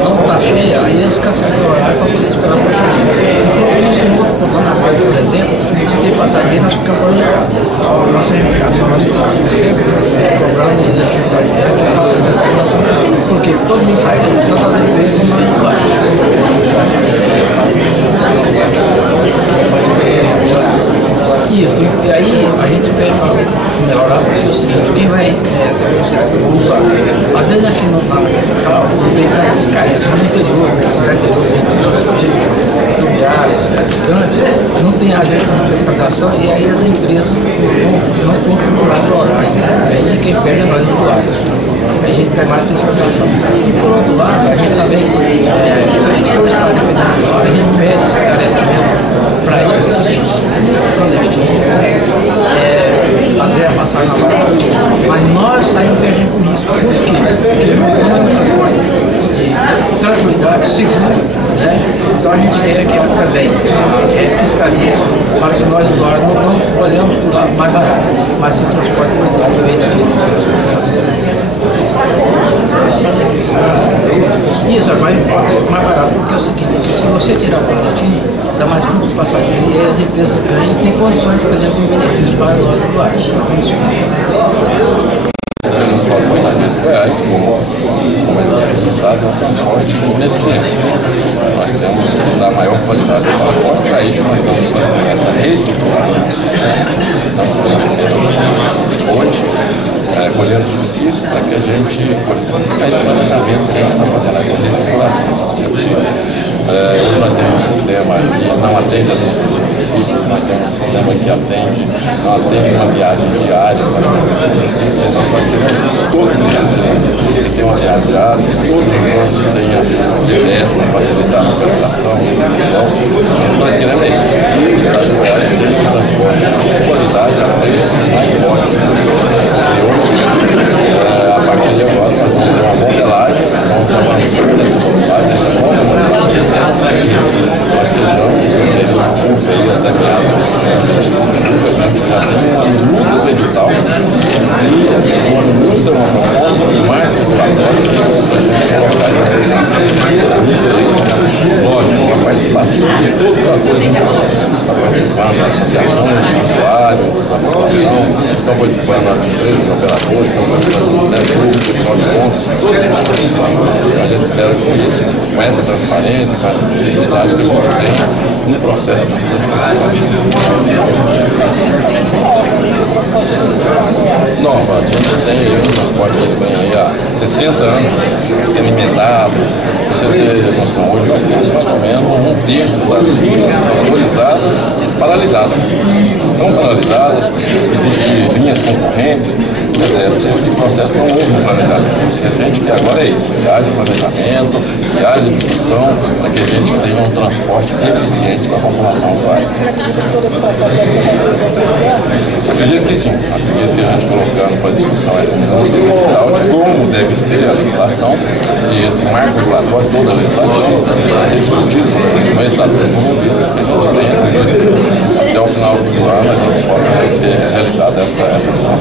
Não está cheia, aí eles cancelam o horário para poder esperar o processo. Esse outro ponto na Vale, por exemplo, se tem passageiro, nós ficamos prejudicados. Nossa reivindicação, nossa educação sempre cobrando os atividades porque todo mundo sai da Santa Defesa como manipular. Isso, e aí a gente pede para melhorar porque é o seguinte, quem vai essa às vezes aqui no capital não tem tantas caídas, no interior, na cidade interior, viárias, cidade grande, não tem agência de fiscalização e aí as empresas não cumprem o horário. Aí quem perde é nós usuários. Aí a gente pede mais fiscalização. E por outro lado, a gente também, a gente pede esclarecimento para eles, clandestino, fazer a passagem na Vale, mas nós saímos perdendo com isso. Por quê? Porque não é uma coisa de tranquilidade, seguro, né? Então a gente quer que também fiscalize para que nós usuários não olhamos para o lado mais barato, mas se o transporte de qualidade em vez de isso, mais barato, porque é o seguinte, se você tirar o boletim, dá mais fluxo de passageiros e as empresas ganham e têm condições de fazer alguns benefícios para nós usuários. Goiás, como exemplo do Estado, é um transporte ineficiente. Nós temos que dar maior qualidade do transporte, para isso nós estamos fazendo essa reestruturação do sistema, estamos fazendo hoje, colhendo subsídios para que a gente, esse planejamento que a gente está fazendo, essa reestruturação. Hoje nós temos um sistema que não atende as nossas subsídios, nós temos um sistema que não atende uma viagem diária para os municípios, então nós queremos que todo município tenha uma viagem diária, que todos os ônibus tenham GPS para facilitar a localização, a execução. Nós queremos isso. O Estado de Goiás tem um transporte de qualidade a preço mais módico a partir de agora nós vamos ter uma modelagem, vamos avançar nessa modelagem, nós estudamos o curso aí até meados desse ano, a gente já tem muito edital e uma marca regulatória para a gente colocar isso aí. Lógico, a participação de todos os atores estão participando da associação de usuários, da população, estão participando das empresas, dos operadores, estão participando do Ministério Público, do Tribunal de Contas, todos estão participando. Então a gente espera que com isso, com essa transparência, com essa visibilidade, a gente tenha um processo de nova. A gente tem um transporte que vem aí há 60 anos, sedimentado. Você tem noção, hoje nós temos mais ou menos um terço das linhas autorizadas paralisadas. Estão paralisadas, existem linhas concorrentes, esse processo não houve um planejamento. A gente quer agora é isso, que haja planejamento, que haja discussão, para que a gente tenha um transporte eficiente para a população usuária. Acredito que sim, acredito que a gente colocando para discussão essa mudança digital de como deve ser a legislação e esse marco regulatório, toda a legislação, vai ser discutido com esses atores envolvidos, para que a gente tenha até o final do ano a gente possa ter realizado essa discussão.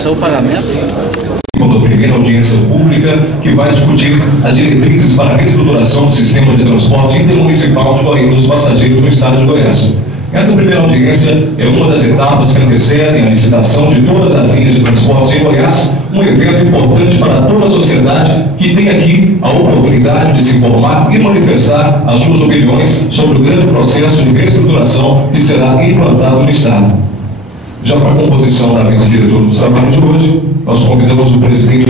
O pagamento. A primeira audiência pública que vai discutir as diretrizes para a reestruturação do sistema de transporte intermunicipal dos passageiros no estado de Goiás. Essa primeira audiência é uma das etapas que antecedem a licitação de todas as linhas de transporte em Goiás, um evento importante para toda a sociedade que tem aqui a oportunidade de se informar e manifestar as suas opiniões sobre o grande processo de reestruturação que será implantado no estado. Já para a composição da mesa diretora dos trabalhos de hoje, nós convidamos o presidente.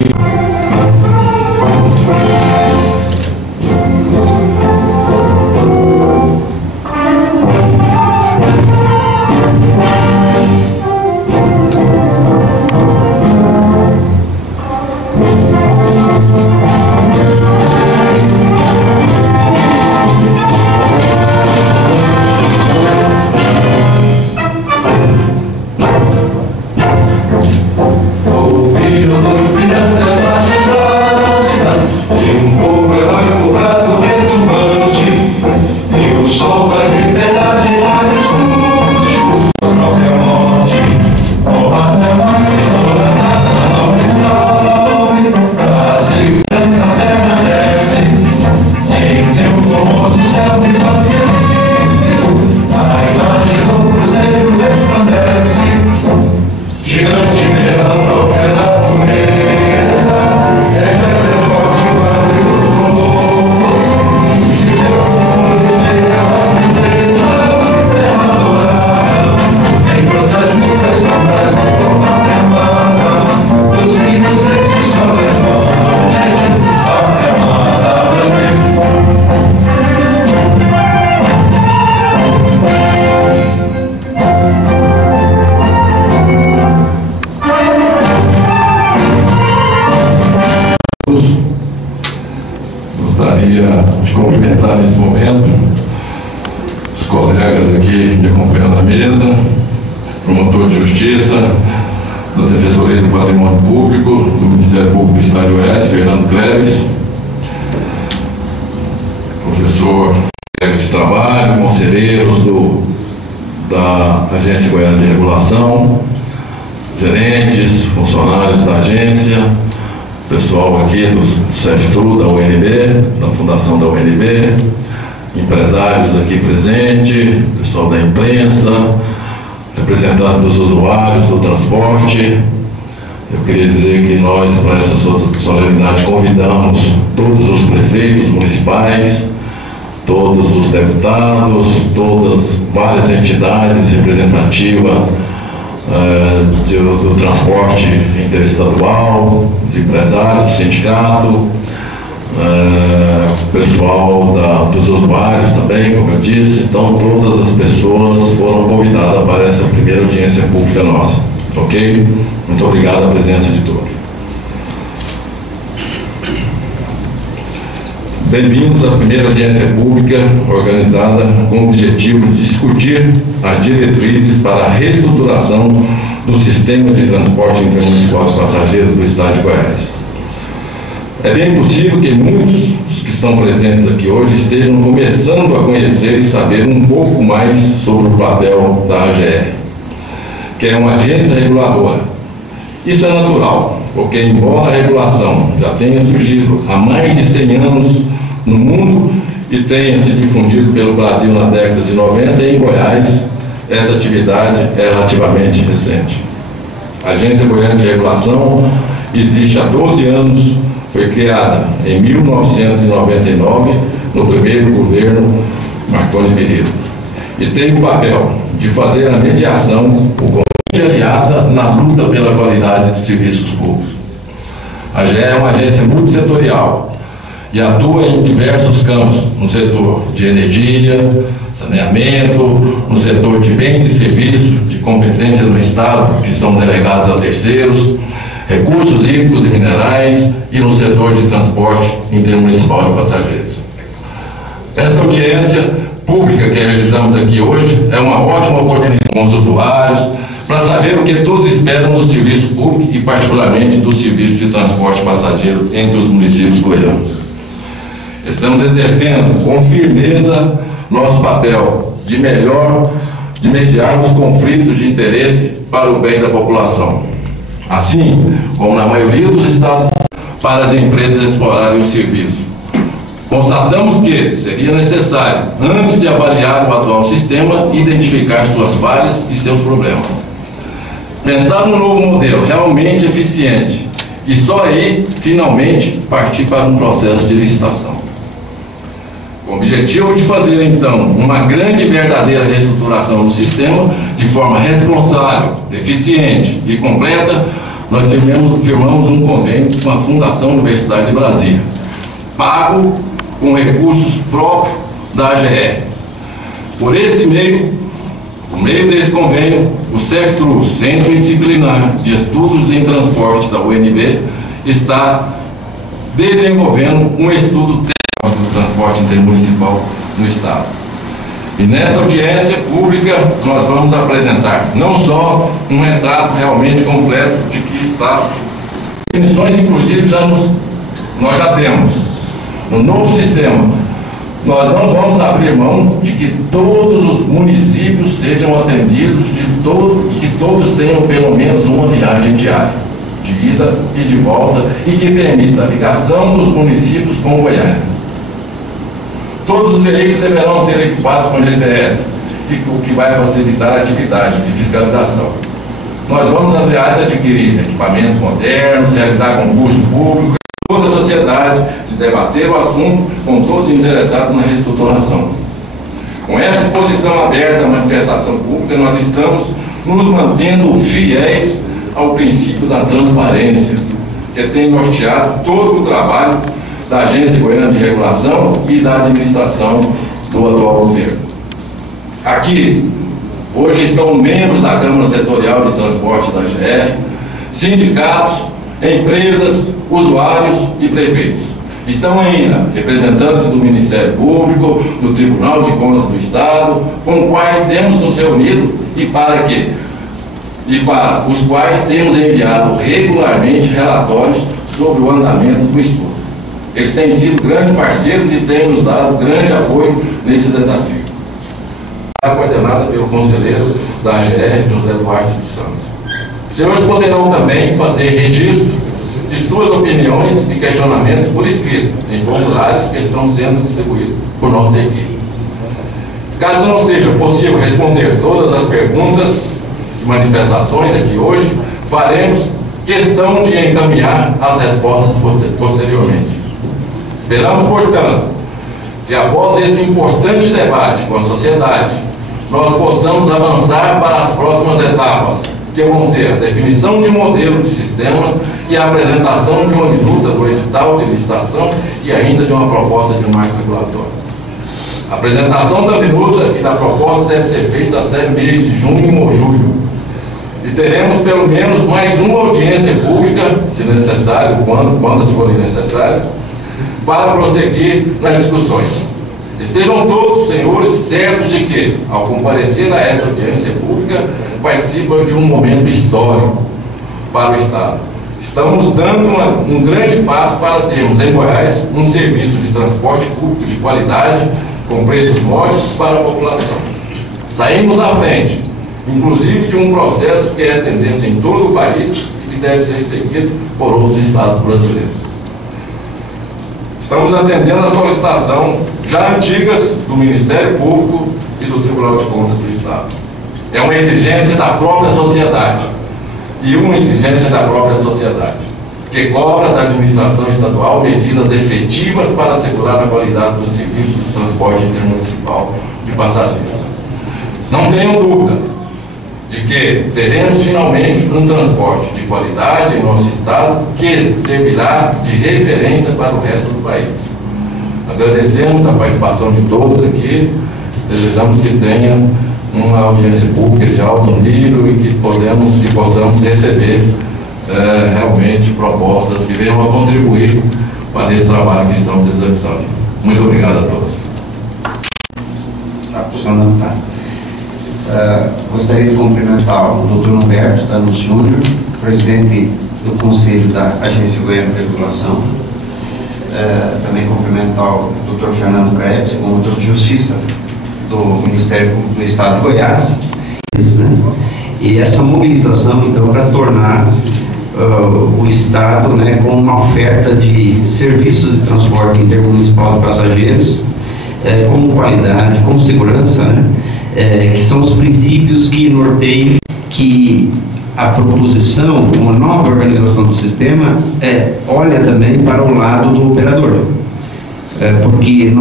de cumprimentar nesse momento os colegas aqui me acompanhando na mesa, promotor de Justiça, da Defensoria do Patrimônio Público, do Ministério Público do Estado de Goiás, Fernando Cleves, professor de trabalho, conselheiros da Agência Goiana de Regulação, gerentes, funcionários da agência, pessoal aqui do CEFTRU, da UNB, da Fundação da UNB, empresários aqui presentes, pessoal da imprensa, representantes dos usuários do transporte. Eu queria dizer que nós, para essa solenidade, convidamos todos os prefeitos municipais, todos os deputados, várias entidades representativas do transporte interestadual, os empresários, sindicato, pessoal dos usuários também, como eu disse. Então, todas as pessoas foram convidadas para essa primeira audiência pública nossa, ok? Muito obrigado à presença de todos. Bem-vindos à primeira audiência pública organizada com o objetivo de discutir as diretrizes para a reestruturação do sistema de transporte intermunicipal de passageiros do Estado de Goiás. É bem possível que muitos dos que estão presentes aqui hoje estejam começando a conhecer e saber um pouco mais sobre o papel da AGR, que é uma agência reguladora. Isso é natural, porque embora a regulação já tenha surgido há mais de 100 anos no mundo e tenha se difundido pelo Brasil na década de 90, em Goiás essa atividade é relativamente recente. A Agência Goiana de Regulação existe há 12 anos, foi criada em 1999, no primeiro governo Marconi Pereira, e tem o papel de fazer a mediação, o aliada na luta pela qualidade dos serviços públicos. A AGE é uma agência multissetorial e atua em diversos campos, no setor de energia, saneamento, no setor de bens e serviços de competência do Estado, que são delegados a terceiros, recursos hídricos e minerais, e no setor de transporte intermunicipal de passageiros. Essa audiência pública que realizamos aqui hoje é uma ótima oportunidade com os usuários para saber o que todos esperam do serviço público e particularmente do serviço de transporte passageiro entre os municípios goianos. Estamos exercendo com firmeza nosso papel de mediar os conflitos de interesse para o bem da população, assim como na maioria dos estados, para as empresas explorarem o serviço. Constatamos que seria necessário, antes de avaliar o atual sistema, identificar suas falhas e seus problemas. Pensar num novo modelo realmente eficiente e só aí, finalmente, partir para um processo de licitação. Com o objetivo de fazer, então, uma grande e verdadeira reestruturação do sistema de forma responsável, eficiente e completa, nós firmamos um convênio com a Fundação Universidade de Brasília, pago com recursos próprios da AGR. Por meio desse convênio, o CEFTRU, Centro Disciplinar de Estudos em Transporte da UNB, está desenvolvendo um estudo técnico do transporte intermunicipal no Estado. E nessa audiência pública nós vamos apresentar não só um retrato realmente completo de que está, definições inclusive nós já temos. No novo sistema, nós não vamos abrir mão de que todos os municípios sejam atendidos, que todos tenham pelo menos uma viagem diária, de ida e de volta, e que permita a ligação dos municípios com Goiânia. Todos os veículos deverão ser equipados com GPS, o que vai facilitar a atividade de fiscalização. Nós vamos, aliás, adquirir equipamentos modernos, realizar concurso público, toda a sociedade, de debater o assunto com todos interessados na reestruturação. Com essa exposição aberta à manifestação pública, nós estamos nos mantendo fiéis ao princípio da transparência, que tem norteado todo o trabalho da Agência Goiana de Regulação e da administração do atual governo. Aqui, hoje estão membros da Câmara Setorial de Transporte da GR, sindicatos, empresas, usuários e prefeitos. Estão ainda representantes do Ministério Público, do Tribunal de Contas do Estado, com quais temos nos reunido e para os quais temos enviado regularmente relatórios sobre o andamento do estudo. Eles têm sido grandes parceiros e têm nos dado grande apoio nesse desafio. Coordenada pelo conselheiro da AGR, José Duarte dos Santos. Os senhores poderão também fazer registro de suas opiniões e questionamentos por escrito, em formulários que estão sendo distribuídos por nossa equipe. Caso não seja possível responder todas as perguntas e manifestações aqui hoje, faremos questão de encaminhar as respostas posteriormente. Esperamos, portanto, que após esse importante debate com a sociedade, nós possamos avançar para as próximas etapas, que vão ser a definição de modelo de sistema e a apresentação de uma minuta do edital de licitação e ainda de uma proposta de marco regulatório. A apresentação da minuta e da proposta deve ser feita até mês de junho ou julho. E teremos pelo menos mais uma audiência pública, se necessário, quantas forem necessárias, para prosseguir nas discussões. Estejam todos, senhores, certos de que, ao comparecer a esta audiência pública, participam de um momento histórico para o Estado. Estamos dando um grande passo para termos em Goiás um serviço de transporte público de qualidade, com preços módicos para a população. Saímos à frente, inclusive de um processo que é tendência em todo o país e que deve ser seguido por outros estados brasileiros. Estamos atendendo a solicitação já antigas do Ministério Público e do Tribunal de Contas do Estado. É uma exigência da própria sociedade, e uma exigência da própria sociedade, que cobra da administração estadual medidas efetivas para assegurar a qualidade do serviço de transporte intermunicipal de passageiros. Não tenham dúvidas de que teremos finalmente um transporte de qualidade em nosso estado que servirá de referência para o resto do país. Agradecemos a participação de todos aqui, desejamos que tenha uma audiência pública de alto nível e que possamos receber realmente propostas que venham a contribuir para esse trabalho que estamos executando. Muito obrigado a todos. Tá funcionando, tá? Gostaria de cumprimentar o Dr. Humberto Tano Júnior, presidente do Conselho da Agência Goiana de Regulação. Também cumprimentar o Dr. Fernando Krebs, promotor de Justiça do Ministério Público do Estado de Goiás. E essa mobilização, então, para tornar o Estado, né, com uma oferta de serviços de transporte intermunicipal de passageiros, com qualidade, com segurança, né, que são os princípios que norteiam que a proposição, uma nova organização do sistema, olha também para o lado do operador, porque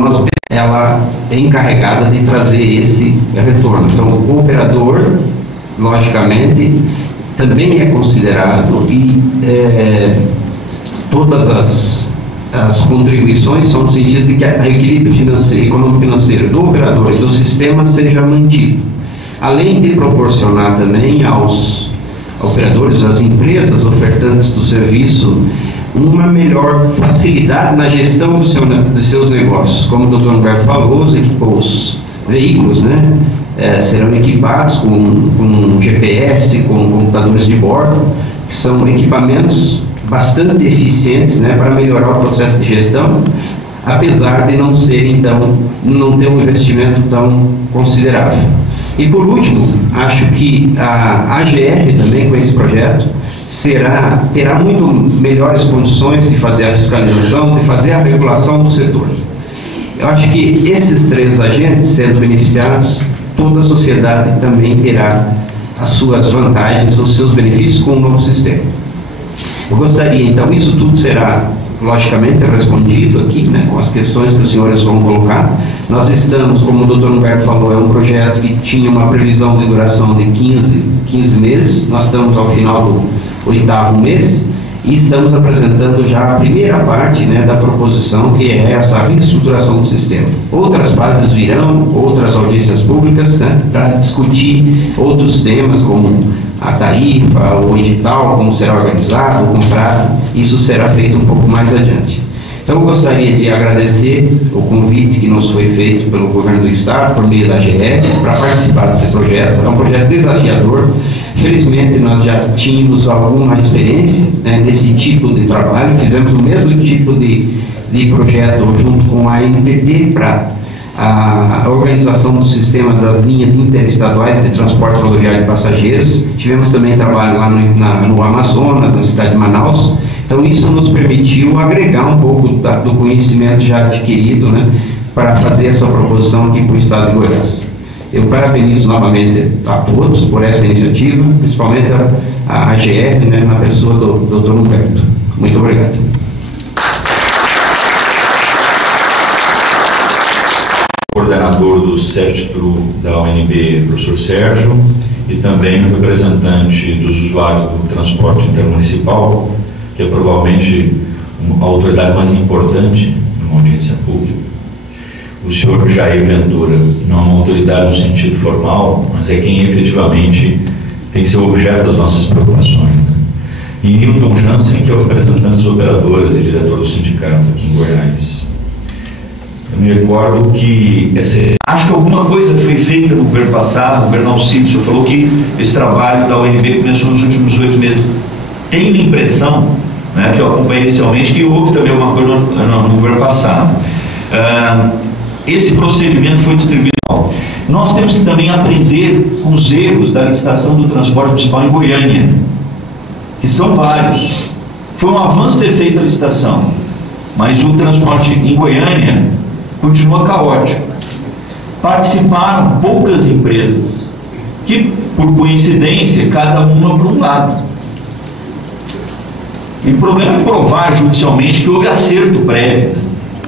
ela é encarregada de trazer esse retorno. Então, o operador, logicamente, também é considerado e todas as contribuições são no sentido de que o equilíbrio financeiro, econômico-financeiro do operador e do sistema seja mantido, além de proporcionar também aos operadores, às empresas ofertantes do serviço, uma melhor facilidade na gestão dos seus negócios. Como o Dr. Humberto falou, os veículos, né, serão equipados com GPS, com computadores de bordo, que são equipamentos bastante eficientes, né, para melhorar o processo de gestão, apesar de não ser, então, não ter um investimento tão considerável. E por último, acho que a AGR também, com esse projeto, terá muito melhores condições de fazer a fiscalização, de fazer a regulação do setor. Eu acho que esses três agentes sendo beneficiados, toda a sociedade também terá as suas vantagens, os seus benefícios com o novo sistema. Eu gostaria, então, isso tudo será, logicamente, respondido aqui, né, com as questões que os senhores vão colocar. Nós estamos, como o Dr. Humberto falou, é um projeto que tinha uma previsão de duração de 15 meses, nós estamos ao final do 8º mês e estamos apresentando já a primeira parte, né, da proposição, que é essa reestruturação do sistema. Outras bases virão, outras audiências públicas, né, para discutir outros temas como a tarifa, o edital, como será organizado, o contrato. Isso será feito um pouco mais adiante. Então, eu gostaria de agradecer o convite que nos foi feito pelo Governo do Estado, por meio da AGF, para participar desse projeto. É um projeto desafiador. Felizmente, nós já tínhamos alguma experiência, né, nesse tipo de trabalho. Fizemos o mesmo tipo de projeto junto com a ANTT para a organização do sistema das linhas interestaduais de transporte rodoviário de passageiros. Tivemos também trabalho lá no Amazonas, na cidade de Manaus. Então, isso nos permitiu agregar um pouco do conhecimento já adquirido, né, para fazer essa proposição aqui para o Estado de Goiás. Eu parabenizo novamente a todos por essa iniciativa, principalmente a AGF, né, na pessoa do Dr. Humberto. Muito obrigado. Coordenador do CETRO da UNB, professor Sérgio, e também o representante dos usuários do transporte intermunicipal, que é provavelmente a autoridade mais importante numa audiência pública. O senhor Jair Ventura não é uma autoridade no sentido formal, mas é quem efetivamente tem seu objeto das nossas preocupações, né? E Newton Jansen, que é o representante das operadoras e diretor do sindicato aqui em Goiás. Eu me recordo que acho que alguma coisa foi feita no governo passado, no governo Alcides. O senhor falou que esse trabalho da UNB começou nos últimos 8 meses. Tenho a impressão, né, que eu acompanhei inicialmente, que houve também alguma coisa no governo passado. Esse procedimento foi distribuído. Nós temos que também aprender com os erros da licitação do transporte municipal em Goiânia, que são vários. Foi um avanço ter feito a licitação, mas o transporte em Goiânia continua caótico. Participaram poucas empresas, que por coincidência, cada uma por um lado. E o problema é provar judicialmente que houve acerto prévio,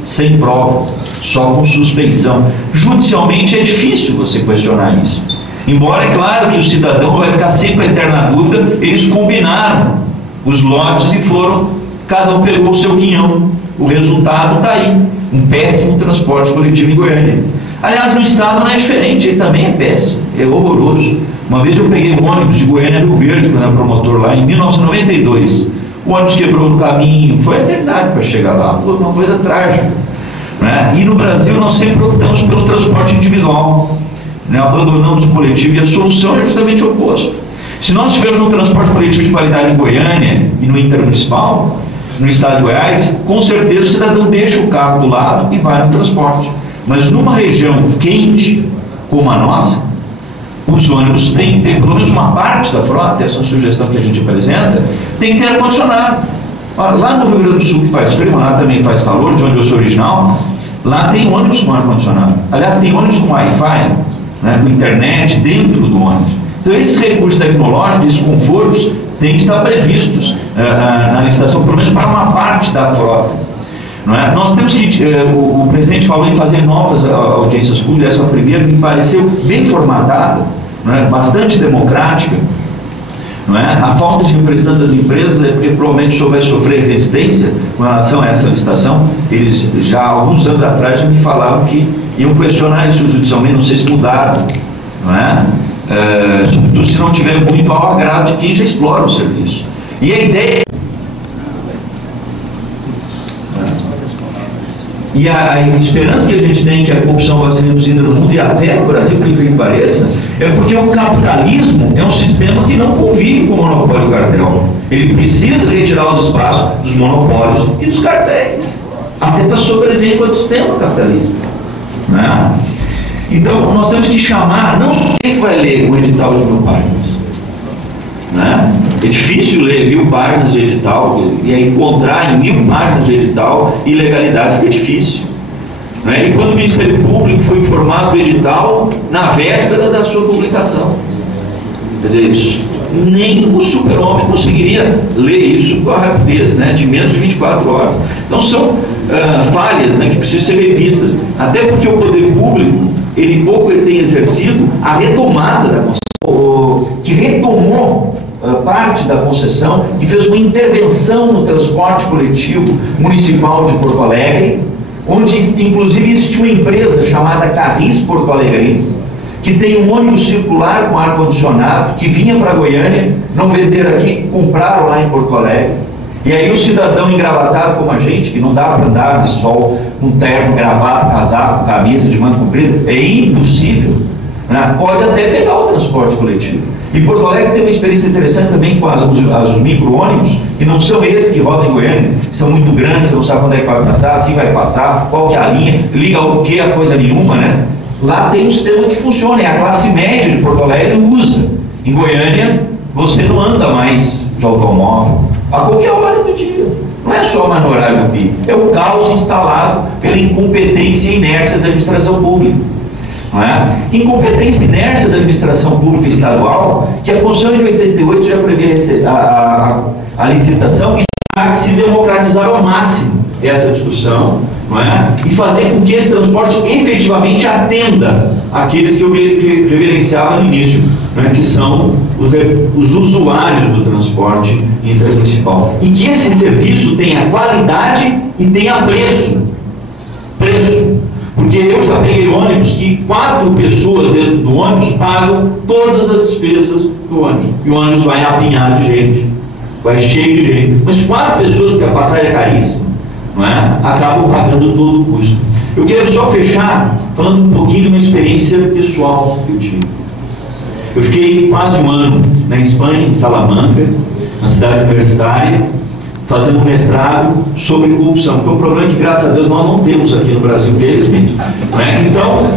sem prova, só com suspeição. Judicialmente é difícil você questionar isso. Embora, é claro que o cidadão vai ficar sempre a eterna dúvida, eles combinaram os lotes e foram, cada um pegou o seu quinhão. O resultado está aí, um péssimo transporte coletivo em Goiânia. Aliás, no estado não é diferente, ele também é péssimo, é horroroso. Uma vez eu peguei um ônibus de Goiânia Rio Verde, quando era promotor lá, em 1992. O ônibus quebrou no caminho, foi a eternidade para chegar lá, foi uma coisa trágica, né? E no Brasil nós sempre optamos pelo transporte individual, né? Abandonamos o coletivo, e a solução é justamente o oposto. Se nós tivermos um transporte coletivo de qualidade em Goiânia e no intermunicipal, no estado de Goiás, com certeza o cidadão deixa o carro do lado e vai no transporte. Mas numa região quente como a nossa, os ônibus têm que ter, pelo menos uma parte da frota, essa é uma sugestão que a gente apresenta, tem que ter ar-condicionado. Lá no Rio Grande do Sul, que faz frio, lá também faz calor, de onde eu sou original, lá tem ônibus com ar-condicionado. Aliás, tem ônibus com Wi-Fi, né, com internet dentro do ônibus. Então, esses recursos tecnológicos, esses confortos, têm que estar previstos na licitação, pelo menos para uma parte da frota. Não é? Nós temos que, o presidente falou em fazer novas audiências públicas, essa primeira me pareceu bem formatada, não é? Bastante democrática. Não é? A falta de representante das empresas é porque provavelmente o senhor vai sofrer resistência com relação a essa licitação. Eles já, alguns anos atrás, já me falavam que iam questionar isso judicialmente, não sei se mudaram. Não é? Sobretudo se não tiver muito ao agrado de quem já explora o serviço. E a ideia... E a esperança que a gente tem que a corrupção vai ser reduzida no mundo e até no Brasil, por incrível que pareça, é porque o capitalismo é um sistema que não convive com o monopólio e o cartel. Ele precisa retirar os espaços dos monopólios e dos cartéis, até para sobreviver enquanto sistema capitalista. Né? Então, nós temos que chamar, não só quem vai ler o edital de 1000 páginas. Né? É difícil ler 1000 páginas de edital e encontrar em 1000 páginas de edital ilegalidade, fica difícil. Né? E quando o Ministério Público foi informado do edital na véspera da sua publicação, quer dizer, nem o super-homem conseguiria ler isso com a rapidez, né, de menos de 24 horas. Então são falhas, né, que precisam ser revistas, até porque o poder público ele tem exercido a retomada da concessão, que retomou parte da concessão, que fez uma intervenção no transporte coletivo municipal de Porto Alegre, onde inclusive existe uma empresa chamada Carris Porto Alegrense, que tem um ônibus circular com ar-condicionado, que vinha para Goiânia, não venderam aqui, compraram lá em Porto Alegre, E aí o cidadão engravatado como a gente, que não dá para andar de sol, com terno, gravata, casaco, camisa de manga comprida, é impossível, né? Pode até pegar o transporte coletivo. E Porto Alegre tem uma experiência interessante também com os micro-ônibus, que não são esses que rodam em Goiânia, que são muito grandes, você não sabe quando é que vai passar, se vai passar, qual que é a linha, liga o que, a coisa nenhuma, né? Lá tem um sistema que funciona, e a classe média de Porto Alegre usa. Em Goiânia, você não anda mais de automóvel a qualquer hora do dia. Não é só mais no horário do pico, é o caos instalado pela incompetência e inércia da administração pública. Não é? Incompetência e inércia da administração pública estadual, que a Constituição de 88 já prevê a licitação, e há que se democratizar ao máximo essa discussão, não é? E fazer com que esse transporte efetivamente atenda aqueles que eu reverenciava no início, não é? Que são os usuários do transporte intermunicipal. E que esse serviço tenha qualidade e tenha preço. Porque eu já peguei ônibus que 4 pessoas dentro do ônibus pagam todas as despesas do ônibus. E o ônibus vai apinhado de gente, vai cheio de gente. Mas 4 pessoas, porque a passagem é caríssima, não é? Acabam pagando todo o custo. Eu quero só fechar falando um pouquinho de uma experiência pessoal que eu tive. Eu fiquei quase um ano na Espanha, em Salamanca, na cidade universitária, fazendo um mestrado sobre corrupção, que é um problema que, graças a Deus, nós não temos aqui no Brasil, felizmente. Né? Então,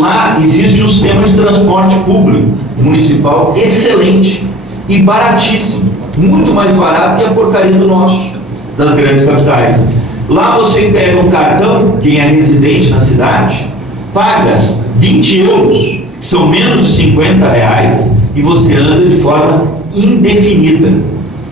lá existe um sistema de transporte público municipal excelente e baratíssimo, muito mais barato que a porcaria do nosso, das grandes capitais. Lá você pega um cartão, quem é residente na cidade, paga 20 euros, que são menos de 50 reais, e você anda de forma indefinida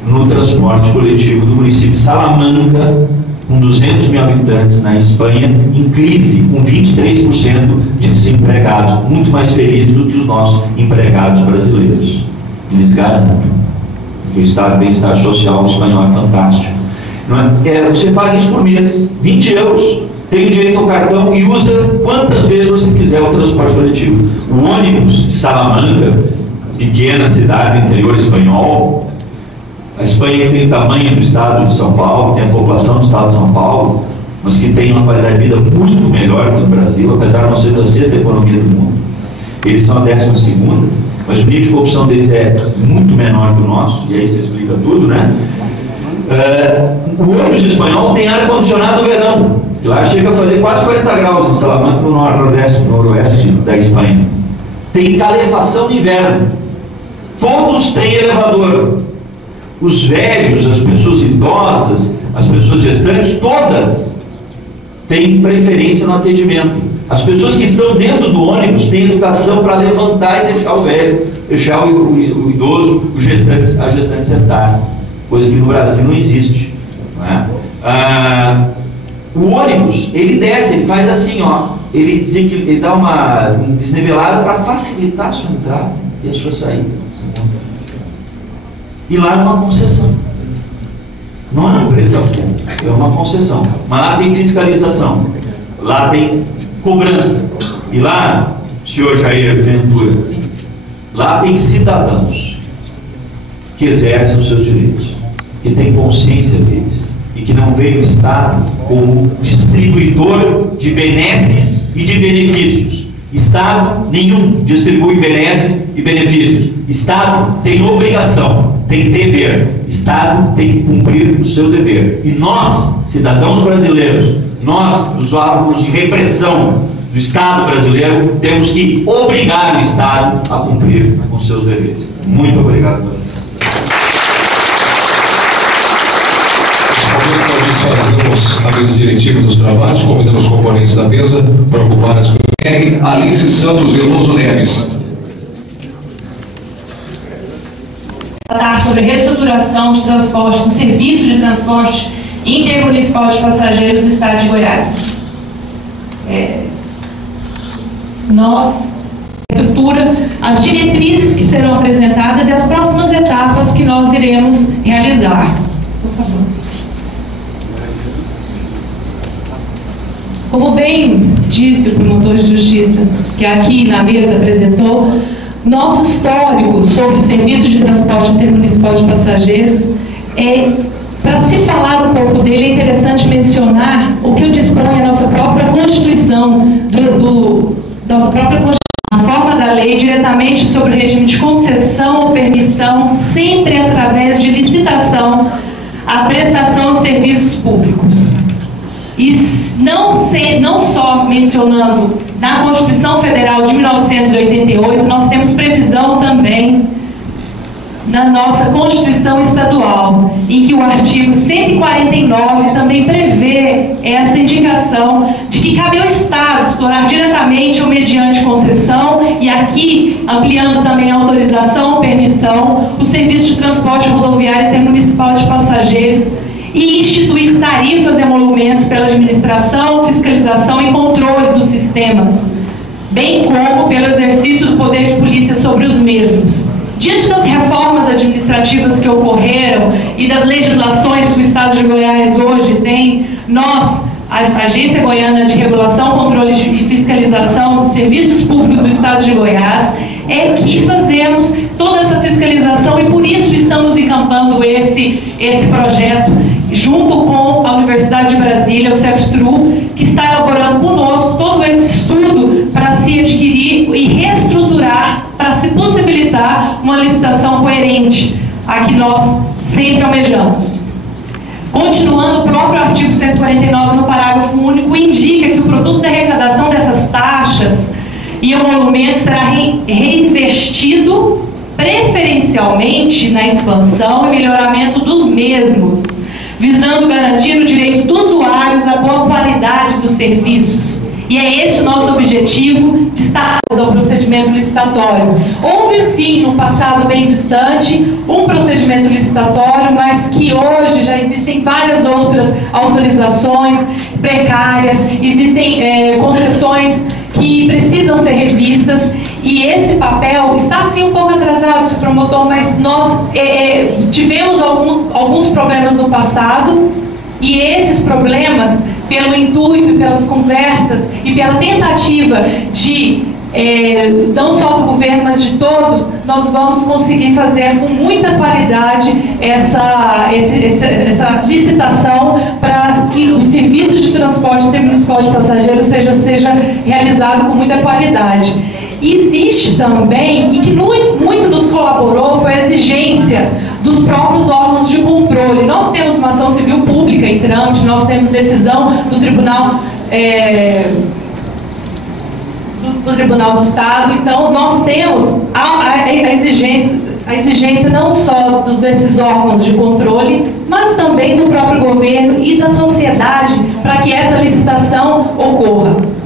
no transporte coletivo do município de Salamanca, com 200 mil habitantes na Espanha, em crise, com 23% de desempregados, muito mais felizes do que os nossos empregados brasileiros. Eles garantem que o estado de bem-estar social espanhol é fantástico. Não é? Você paga isso por mês, 20 euros, tem direito ao cartão e usa quantas vezes você quiser o transporte coletivo. O ônibus de Salamanca, pequena cidade do interior espanhol, a Espanha tem o tamanho do estado de São Paulo, tem a população do estado de São Paulo, mas que tem uma qualidade de vida muito melhor que no Brasil, apesar de não ser da 6ª economia do mundo. Eles são a 12ª, mas o nível de corrupção deles é muito menor que o nosso, e aí se explica tudo, né? O ônibus espanhol tem ar-condicionado no verão, que lá chega a fazer quase 40 graus em Salamanca, no noroeste da Espanha. Tem calefação no inverno. Todos têm elevador. Os velhos, as pessoas idosas, as pessoas gestantes, todas têm preferência no atendimento. As pessoas que estão dentro do ônibus têm educação para levantar e deixar o velho, deixar o idoso, a gestante sentar. Coisa que no Brasil não existe. Não é? O ônibus, ele desce, ele faz assim, ó, ele dá uma desnivelada para facilitar a sua entrada e a sua saída. E lá é uma concessão. Não é uma empresa pública, é uma concessão. Mas lá tem fiscalização, lá tem cobrança. E lá, senhor Jair Ventura, lá tem cidadãos que exercem os seus direitos, que têm consciência deles, e que não veem o Estado como distribuidor de benesses e de benefícios. Estado nenhum distribui benesses e benefícios. Estado tem obrigação, tem dever. Estado tem que cumprir o seu dever. E nós, cidadãos brasileiros, nós, os órgãos de repressão do Estado brasileiro, temos que obrigar o Estado a cumprir com seus deveres. Muito obrigado. Fazemos a mesa diretiva dos trabalhos, convidamos os componentes da mesa para ocupar as Alice Santos Veloso Neves. Tratar sobre reestruturação de transporte, do serviço de transporte intermunicipal de passageiros do estado de Goiás. Nós estrutura as diretrizes que serão apresentadas e as próximas etapas que nós iremos realizar. Por favor. Como bem disse o promotor de justiça, que aqui na mesa apresentou, nosso histórico sobre o serviço de transporte intermunicipal de passageiros é Para se falar um pouco dele, é interessante mencionar o que dispõe a nossa própria Constituição, nossa própria Constituição, a forma da lei diretamente sobre o regime de concessão ou permissão, sempre através de licitação, a prestação de serviços públicos. E não só mencionando na Constituição Federal de 1988, nós temos previsão também na nossa Constituição Estadual, em que o artigo 149 também prevê essa indicação de que cabe ao Estado explorar diretamente ou mediante concessão, e aqui ampliando também a autorização ou permissão, o serviço de transporte rodoviário intermunicipal de passageiros e instituir tarifas e emolumentos pela administração, fiscalização e controle dos sistemas, bem como pelo exercício do poder de polícia sobre os mesmos. Diante das reformas administrativas que ocorreram e das legislações que o Estado de Goiás hoje tem, nós, a Agência Goiana de Regulação, Controle e Fiscalização dos Serviços Públicos do Estado de Goiás, é que fazemos toda essa fiscalização e por isso estamos encampando esse projeto junto com a Universidade de Brasília, o CEFTRU, que está elaborando conosco todo esse estudo para se adquirir e reestruturar, para se possibilitar uma licitação coerente, a que nós sempre almejamos. Continuando, o próprio artigo 149, no parágrafo único, indica que o produto da arrecadação dessas taxas e emolumentos será reinvestido preferencialmente na expansão e melhoramento dos mesmos, visando garantir o direito dos usuários à boa qualidade dos serviços. E é esse o nosso objetivo de estar ao procedimento licitatório. Houve sim, no passado bem distante, um procedimento licitatório, mas que hoje já existem várias outras autorizações precárias, existem concessões que precisam ser revistas, e esse papel está sim um pouco atrasado, senhor promotor, mas nós tivemos alguns problemas no passado, e esses problemas, pelo intuito, pelas conversas e pela tentativa de, não só do governo, mas de todos, nós vamos conseguir fazer com muita qualidade essa licitação para que o serviço de transporte intermunicipal de passageiros seja realizado com muita qualidade. Existe também, e que muito nos colaborou, foi a exigência dos próprios órgãos de controle. Nós temos uma ação civil pública em trâmite, nós temos decisão do Tribunal do Estado, então nós temos a exigência não só desses órgãos de controle, mas também do próprio governo e da sociedade para que essa licitação ocorra.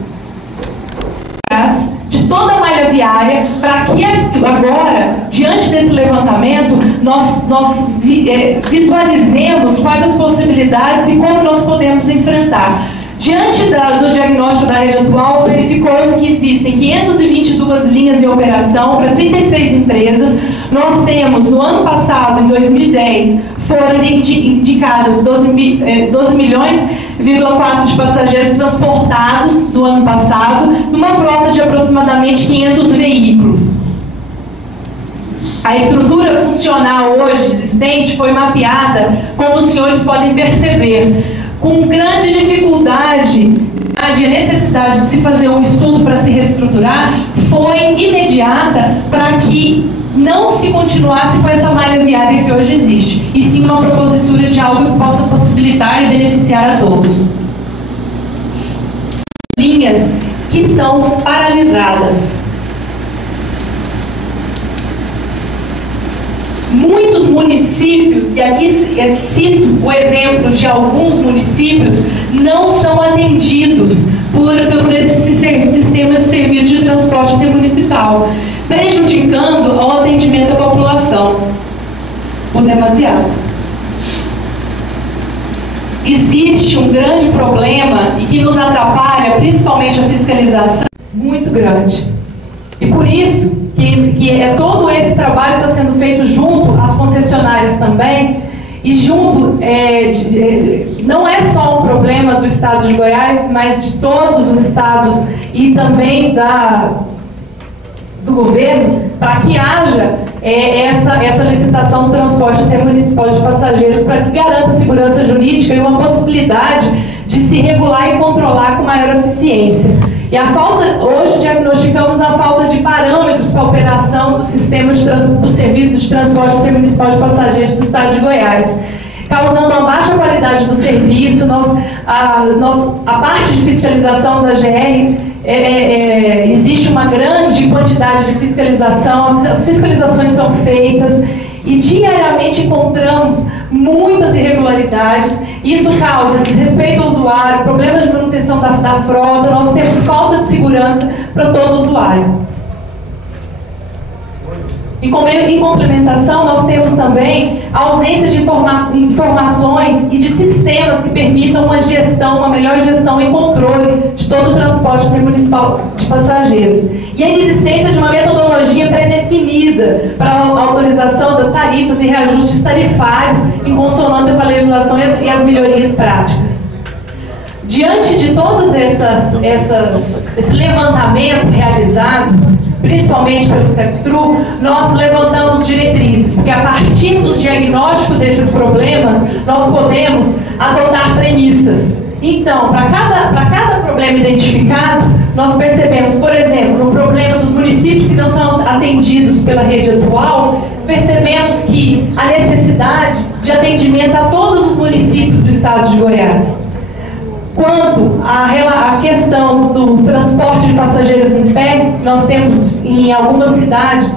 De toda a malha viária, para que agora, diante desse levantamento, nós visualizemos quais as possibilidades e como nós podemos enfrentar. Diante do diagnóstico da rede atual, verificou-se que existem 522 linhas em operação para 36 empresas. Nós temos, no ano passado, em 2010, foram indicadas 12 milhões de passageiros transportados no ano passado, numa frota de aproximadamente 500 veículos. A estrutura funcional hoje existente foi mapeada, como os senhores podem perceber, com grande dificuldade. A necessidade de se fazer um estudo para se reestruturar foi imediata para que não se continuasse com essa malha viária que hoje existe, e sim uma propositura de algo que possa possibilitar e beneficiar a todos. Linhas que estão paralisadas. Muitos municípios, e aqui cito o exemplo de alguns municípios, não são atendidos por esse sistema de serviço de transporte intermunicipal, prejudicando o atendimento à população, por demasiado. Existe um grande problema e que nos atrapalha, principalmente a fiscalização, muito grande. E por isso que é todo esse trabalho que está sendo feito junto às concessionárias também, e junto, não é só um problema do Estado de Goiás, mas de todos os estados e também do governo, para que haja essa licitação do transporte intermunicipal de passageiros para que garanta a segurança jurídica e uma possibilidade de se regular e controlar com maior eficiência. E hoje diagnosticamos a falta de parâmetros para a operação do sistema do serviço de transporte intermunicipal de passageiros do Estado de Goiás, causando uma baixa qualidade do serviço. A parte de fiscalização da GR, existe uma grande quantidade de fiscalização, as fiscalizações são feitas e diariamente encontramos muitas irregularidades. Isso causa desrespeito ao usuário, problemas de manutenção da frota, nós temos falta de segurança para todo usuário. Em complementação, nós temos também a ausência de informações e de sistemas que permitam uma melhor gestão e controle de todo o transporte intermunicipal de passageiros. E a inexistência de uma metodologia pré-definida para a autorização das tarifas e reajustes tarifários em consonância com a legislação e as melhorias práticas. Diante de todos esse levantamento realizado, principalmente pelo CEFTRU, nós levantamos diretrizes, porque a partir do diagnóstico desses problemas, nós podemos adotar premissas. Então, para cada problema identificado, nós percebemos, por exemplo, no problema dos municípios que não são atendidos pela rede atual, percebemos que a necessidade de atendimento a todos os municípios do estado de Goiás. Quanto à questão do transporte de passageiros em pé, nós temos em algumas cidades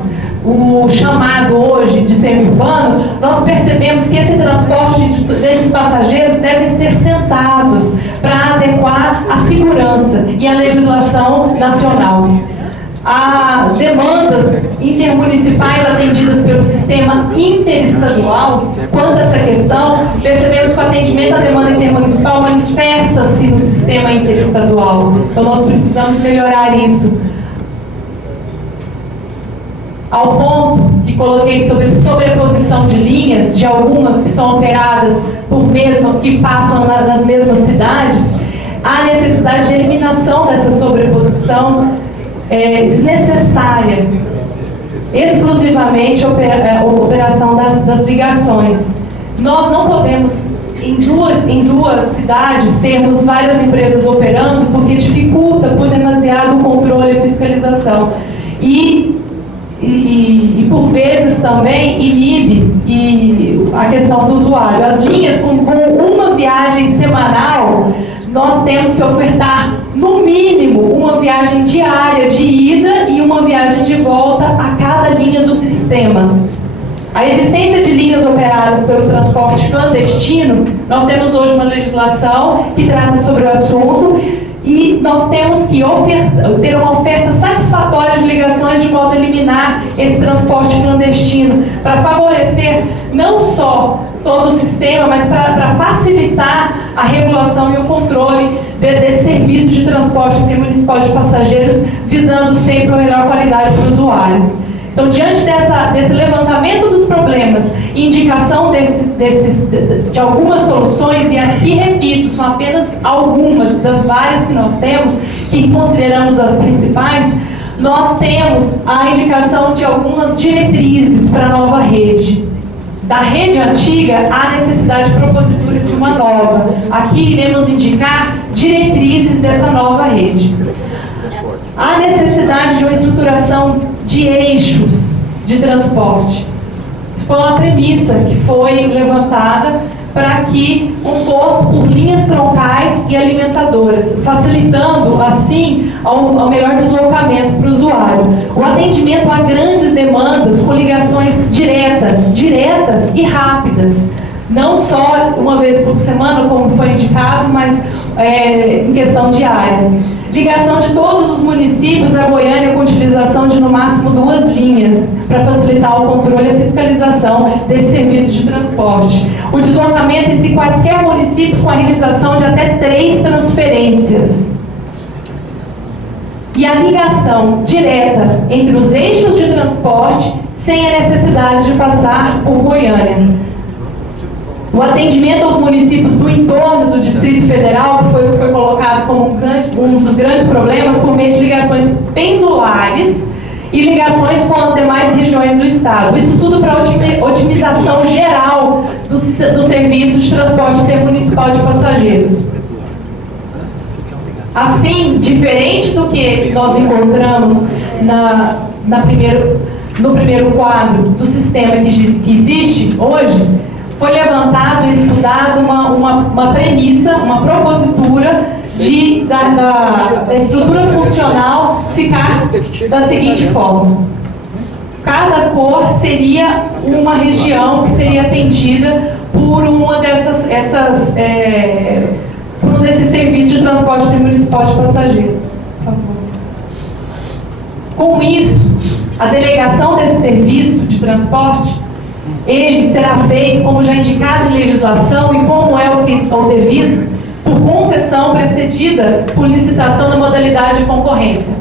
o chamado hoje de semi-urbano, nós percebemos que esse transporte desses passageiros devem ser sentados para adequar a segurança e a legislação nacional. As demandas intermunicipais atendidas pelo sistema interestadual, quanto a essa questão, percebemos que o atendimento à demanda intermunicipal manifesta-se no sistema interestadual. Então nós precisamos melhorar isso. Ao ponto que coloquei sobre sobreposição de linhas, de algumas que são operadas que passam nas mesmas cidades, há necessidade de eliminação dessa sobreposição desnecessária, exclusivamente a operação das ligações. Nós não podemos, em duas cidades, termos várias empresas operando, porque dificulta por demasiado o controle e fiscalização. E por vezes também inibe a questão do usuário. As linhas com uma viagem semanal, nós temos que ofertar, no mínimo, uma viagem diária de ida e uma viagem de volta a cada linha do sistema. A existência de linhas operadas pelo transporte clandestino, nós temos hoje uma legislação que trata sobre o assunto e nós temos que ter uma oferta satisfatória de ligações de modo a eliminar esse transporte clandestino, para favorecer não só todo o sistema, mas para facilitar a regulação e o controle desse serviço de transporte intermunicipal de passageiros, visando sempre a melhor qualidade para o usuário. Então, diante desse levantamento dos problemas, indicação de algumas soluções, e aqui, repito, são apenas algumas das várias que nós temos, que consideramos as principais, nós temos a indicação de algumas diretrizes para a nova rede. Da rede antiga, há necessidade propositura de uma nova. Aqui iremos indicar diretrizes dessa nova rede. Há necessidade de uma estruturação de eixos de transporte. Isso foi uma premissa que foi levantada para que composto por linhas troncais e alimentadoras, facilitando, assim, ao melhor deslocamento para o usuário. O atendimento a grandes demandas com ligações diretas e rápidas. Não só uma vez por semana, como foi indicado, mas em questão diária. Ligação de todos os municípios a Goiânia com utilização de no máximo 2 linhas para facilitar o controle e a fiscalização desse serviço de transporte. O deslocamento entre quaisquer municípios com a realização de até 3 transferências. E a ligação direta entre os eixos de transporte sem a necessidade de passar por Goiânia. O atendimento aos municípios do entorno do Distrito Federal, que foi colocado como um dos grandes problemas, por meio de ligações pendulares e ligações com as demais regiões do Estado. Isso tudo para otimização geral do serviço de transporte intermunicipal de passageiros. Assim, diferente do que nós encontramos no primeiro quadro do sistema que existe hoje, foi levantado e estudado uma premissa, uma propositura da estrutura funcional ficar da seguinte forma: cada cor seria uma região que seria atendida por uma por um desses serviços de transporte municipal de passageiros. Por favor. Com isso, a delegação desse serviço de transporte, ele será feito, como já indicado em legislação e como é o devido, por concessão precedida por licitação na modalidade de concorrência.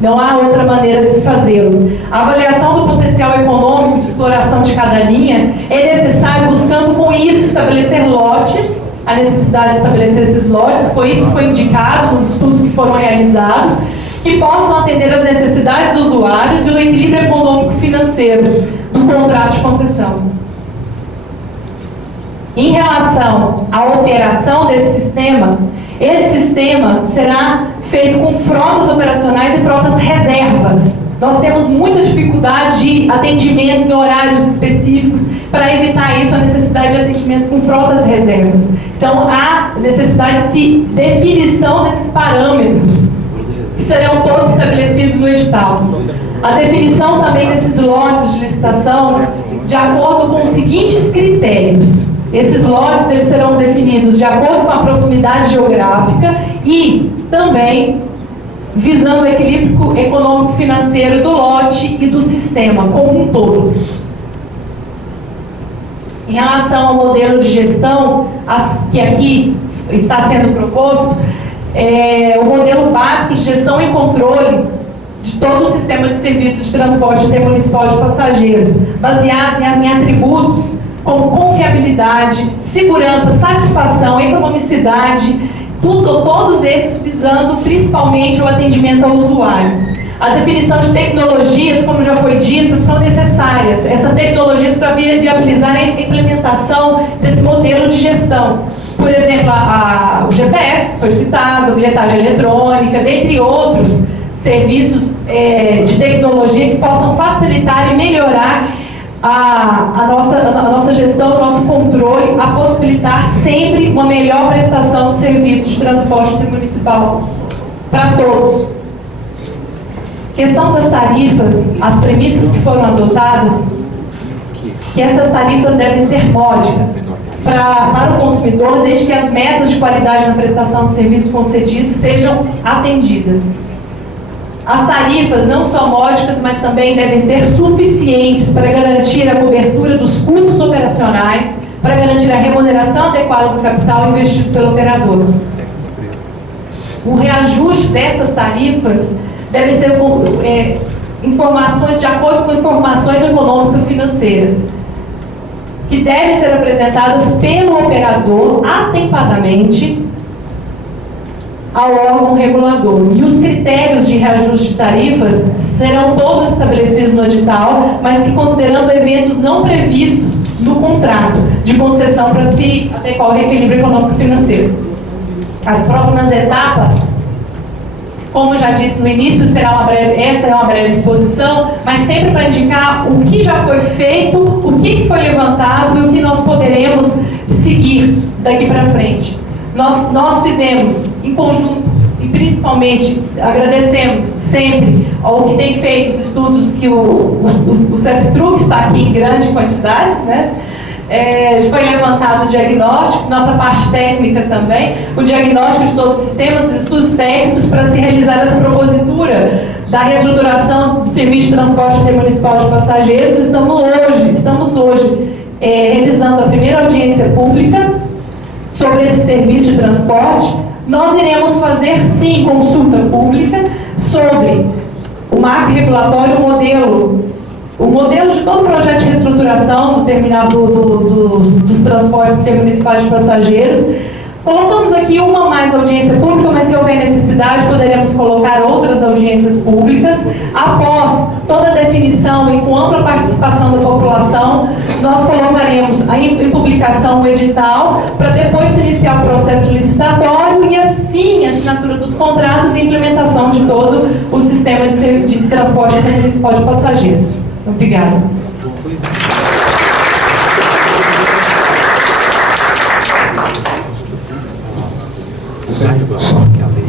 Não há outra maneira de se fazê-lo. A avaliação do potencial econômico de exploração de cada linha é necessário, buscando com isso estabelecer lotes, a necessidade de estabelecer esses lotes, foi isso que foi indicado nos estudos que foram realizados, que possam atender às necessidades dos usuários e o equilíbrio econômico-financeiro do contrato de concessão. Em relação à operação desse sistema, esse sistema será feito com frotas operacionais e frotas reservas. Nós temos muita dificuldade de atendimento em horários específicos. Para evitar isso, a necessidade de atendimento com frotas reservas. Então, há necessidade de definição desses parâmetros, que serão todos estabelecidos no edital. A definição também desses lotes de licitação de acordo com os seguintes critérios. Esses lotes eles serão definidos de acordo com a proximidade geográfica e também visando o equilíbrio econômico-financeiro do lote e do sistema como um todo. Em relação ao modelo de gestão, que aqui está sendo proposto, o modelo básico de gestão e controle de todo o sistema de serviço de transporte intermunicipal de passageiros, baseado em atributos como confiabilidade, segurança, satisfação, economicidade, todos esses visando principalmente o atendimento ao usuário. A definição de tecnologias, como já foi dito, são necessárias. Essas tecnologias para viabilizar a implementação desse modelo de gestão. Por exemplo, o GPS, que foi citado, a bilhetagem eletrônica, dentre outros serviços de tecnologia que possam facilitar e melhorar a nossa gestão, o nosso controle, a possibilitar sempre uma melhor prestação de serviço de transporte intermunicipal para todos. Questão das tarifas, as premissas que foram adotadas, que essas tarifas devem ser módicas para o consumidor, desde que as metas de qualidade na prestação de serviços concedidos sejam atendidas. As tarifas não só módicas, mas também devem ser suficientes para garantir a cobertura dos custos operacionais, para garantir a remuneração adequada do capital investido pelo operador. O reajuste dessas tarifas devem ser informações de acordo com informações econômico-financeiras, que devem ser apresentadas pelo operador atempadamente ao órgão regulador. E os critérios de reajuste de tarifas serão todos estabelecidos no edital, mas que considerando eventos não previstos no contrato de concessão para se adequar ao reequilíbrio econômico-financeiro. As próximas etapas, como já disse no início, essa é uma breve exposição, mas sempre para indicar o que já foi feito, o que foi levantado e o que nós poderemos seguir daqui para frente. Nós fizemos em conjunto e principalmente agradecemos sempre ao que tem feito os estudos que o CEFTRUC está aqui em grande quantidade, né? Foi levantado o diagnóstico, nossa parte técnica também, o diagnóstico de todos os sistemas, os estudos técnicos para se realizar essa propositura da reestruturação do serviço de transporte intermunicipal de passageiros. Estamos hoje realizando a primeira audiência pública sobre esse serviço de transporte. Nós iremos fazer, sim, consulta pública sobre o marco regulatório, o modelo de todo o projeto de reestruturação do terminal dos transportes intermunicipais de passageiros, Colocamos aqui uma mais audiência pública, mas se houver necessidade, poderemos colocar outras audiências públicas. Após toda a definição e com ampla participação da população, nós colocaremos em publicação o edital, para depois se iniciar o processo licitatório e assim a assinatura dos contratos e implementação de todo o sistema de transporte intermunicipal de passageiros. Obrigada.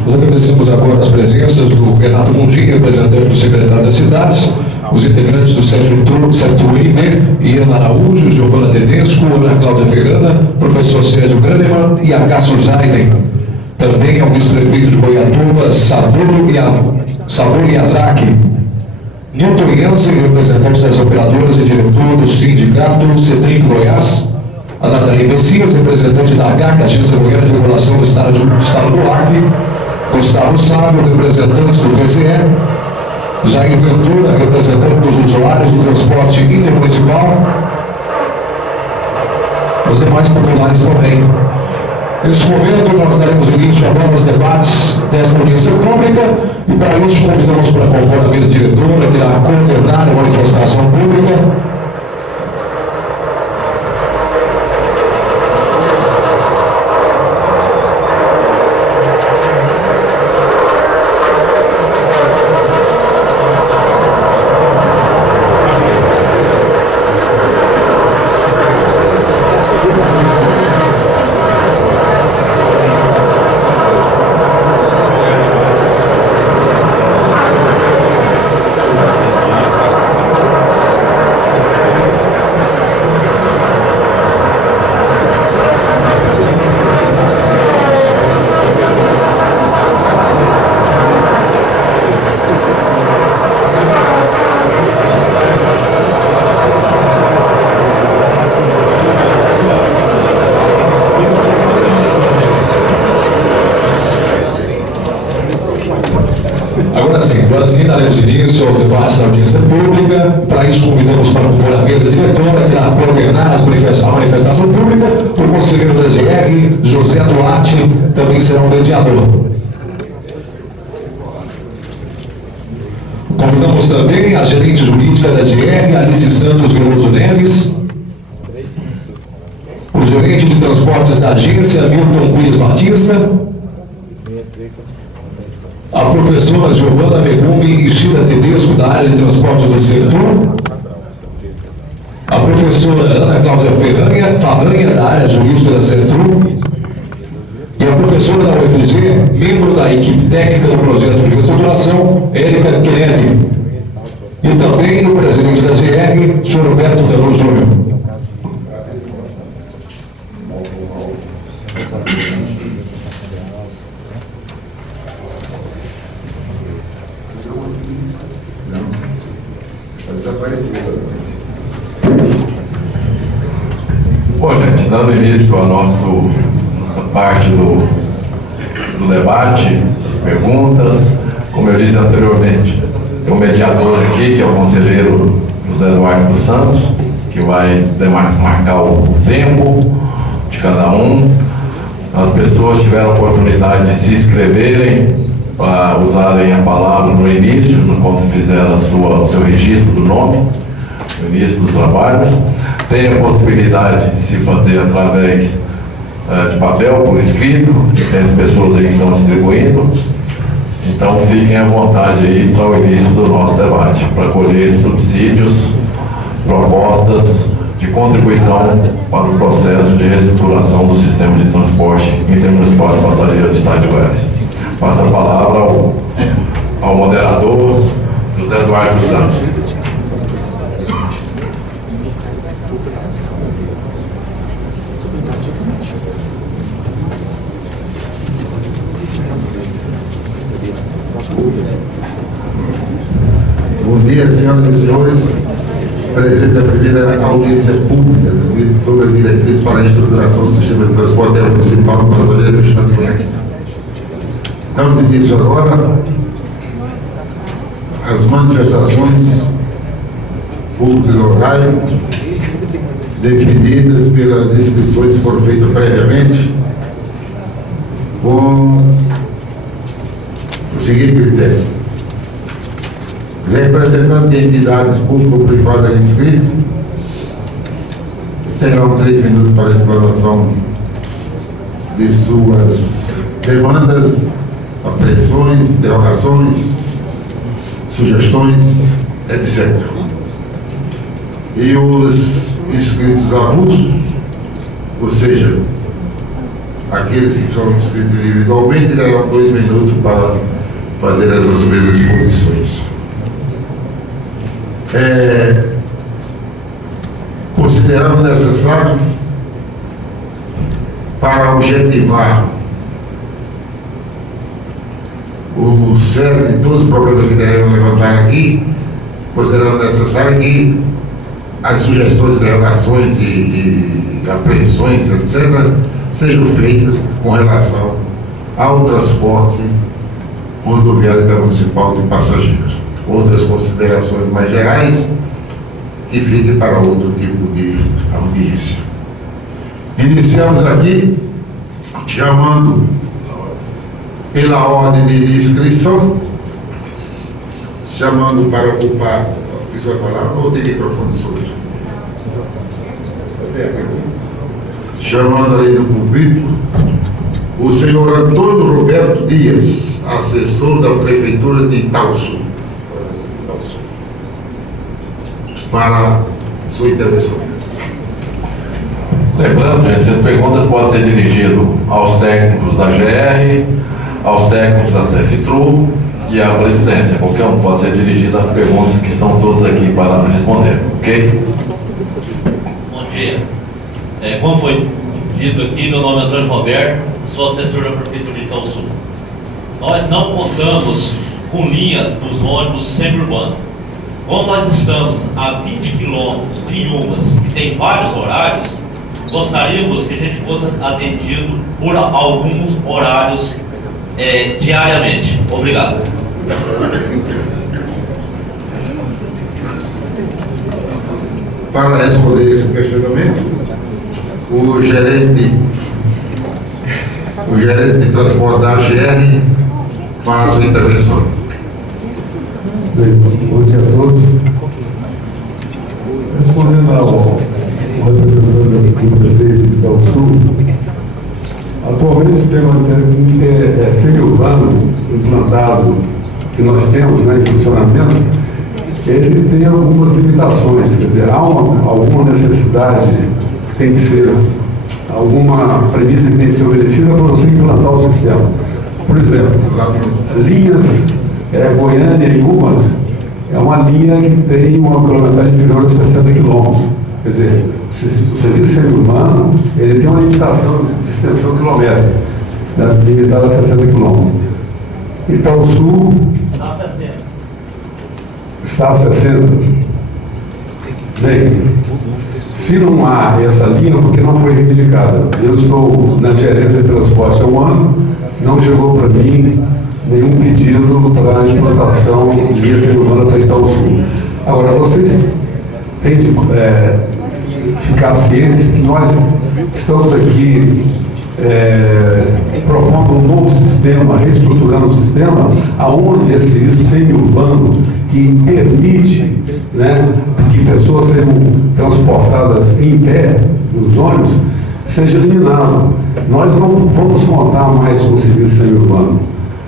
Nós agradecemos agora as presenças do Renato Mundim, representante do secretário das cidades, os integrantes do CETUIB, Iana Araújo, Giovana Tedesco, Ana Cláudia Ferrana, professor Sérgio Kahneman e Acácio Zaiden. Também ao vice-prefeito de Goiatuba, Saburo Yazaki. Nilton Jansen, representante das operadoras e diretor do sindicato CETRIC Goiás. A Nathalie Messias, representante da AGAC, Agência Goiana de Regulação do Estado do Acre. Gustavo Sábio, representante do TCE. Jair Ventura, representante dos usuários do transporte intermunicipal. Os demais populares também. Neste momento, nós daremos início agora aos debates desta audiência pública e, para isso, convidamos para compor a mesa diretora, que irá coordenar a manifestação pública. Agora sim, daremos início aos debates da audiência pública. Para isso, convidamos para compor a mesa diretora, que irá coordenar a manifestação pública, o conselheiro da GR, José Duarte, também será um mediador. Convidamos também a gerente jurídica da GR, Alice Santos Veloso Neves, o gerente de transportes da agência, Milton Cunha Batista, a professora Giovana Megumi e Sheila Tedesco, da área de transporte do setor, a professora Ana Cláudia Ferranha, da área jurídica da Centro, e a professora da UFG, membro da equipe técnica do projeto de reestruturação, Érica Kennedy, e também o presidente da GR, Sr. Roberto Danilo Júnior. Bom, gente, dando início à nossa parte do debate, perguntas, como eu disse anteriormente, tem um mediador aqui, que é o conselheiro José Eduardo dos Santos, que vai marcar o tempo de cada um. As pessoas tiveram a oportunidade de se inscreverem para usarem a palavra no início, quando fizeram o seu registro do nome, no início dos trabalhos. Tem a possibilidade de se fazer através de papel, por escrito, tem as pessoas aí que estão distribuindo. Então fiquem à vontade aí para o início do nosso debate, para colher subsídios, propostas de contribuição para o processo de reestruturação do sistema de transporte intermunicipal de passageiros do Estado de Goiás. Passo a palavra ao moderador, José Eduardo dos Santos. Bom dia, senhoras e senhores. Presidente da primeira audiência pública sobre as diretrizes para a estruturação do sistema de transporte municipal de passageiros do Estado de Goiás. Damos início agora às manifestações públicas locais definidas pelas inscrições que foram feitas previamente. com o seguinte critério: representantes de entidades público-privadas inscritos terão 3 minutos para a explanação de suas demandas, apreensões, interrogações, sugestões, etc. E os inscritos avulsos, ou seja, aqueles que são inscritos individualmente, terão 2 minutos para fazer as suas exposições. Consideramos necessário, para objetivar o cerne de todos os problemas que devemos levantar aqui, consideramos necessário que as sugestões, interrogações e apreensões, etc., sejam feitas com relação ao transporte rodoviário intermunicipal de passageiros. Outras considerações mais gerais que fiquem para outro tipo de audiência. Iniciamos aqui chamando pela ordem de inscrição, chamando para ocupar. Isso vai falar ou tem microfone solto? Chamando aí do público o senhor Antônio Roberto Dias, assessor da Prefeitura de Itaúsu, para sua intervenção. Lembrando, gente, as perguntas podem ser dirigidas aos técnicos da GR, aos técnicos da CEFTRU e à presidência. Qualquer um pode ser dirigido às perguntas que estão todos aqui para responder, ok? Bom dia. Como foi dito aqui, meu nome é Antônio Roberto, sou assessor da Prefeitura de Itaúsu. Nós não contamos com linha dos ônibus semi-urbanos. Como nós estamos a 20 quilômetros de Inhumas, que tem vários horários, gostaríamos que a gente fosse atendido por alguns horários diariamente. Obrigado. Para responder esse questionamento, o gerente de transporte da AGR faz a sua intervenção. Bom dia a todos. Respondendo ao representante do prefeito de Itaúsu, atualmente o sistema semi-urbano implantado que nós temos, né, em funcionamento, ele tem algumas limitações, quer dizer, há alguma necessidade que tem que ser, alguma premissa que tem que ser obedecida para você implantar o sistema. Por exemplo, linhas Goiânia e Inhumas é uma linha que tem uma quilometragem inferior a 60 km. Quer dizer, o serviço semi-urbano ele tem uma limitação de extensão quilométrica, né, limitada a 60 km. Itaúsu está a 60. Bem, se não há essa linha, porque não foi reivindicada. Eu estou na gerência de transporte há um ano, não chegou para mim nenhum pedido para a implantação de linha semi-urbana para Itaúsu. Agora, vocês têm de ficar cientes que nós estamos aqui propondo um novo sistema, reestruturando o sistema, aonde esse serviço semi-urbano que permite, né, que pessoas sejam transportadas em pé nos ônibus, seja eliminado. Nós não vamos contar mais com o serviço semi-urbano.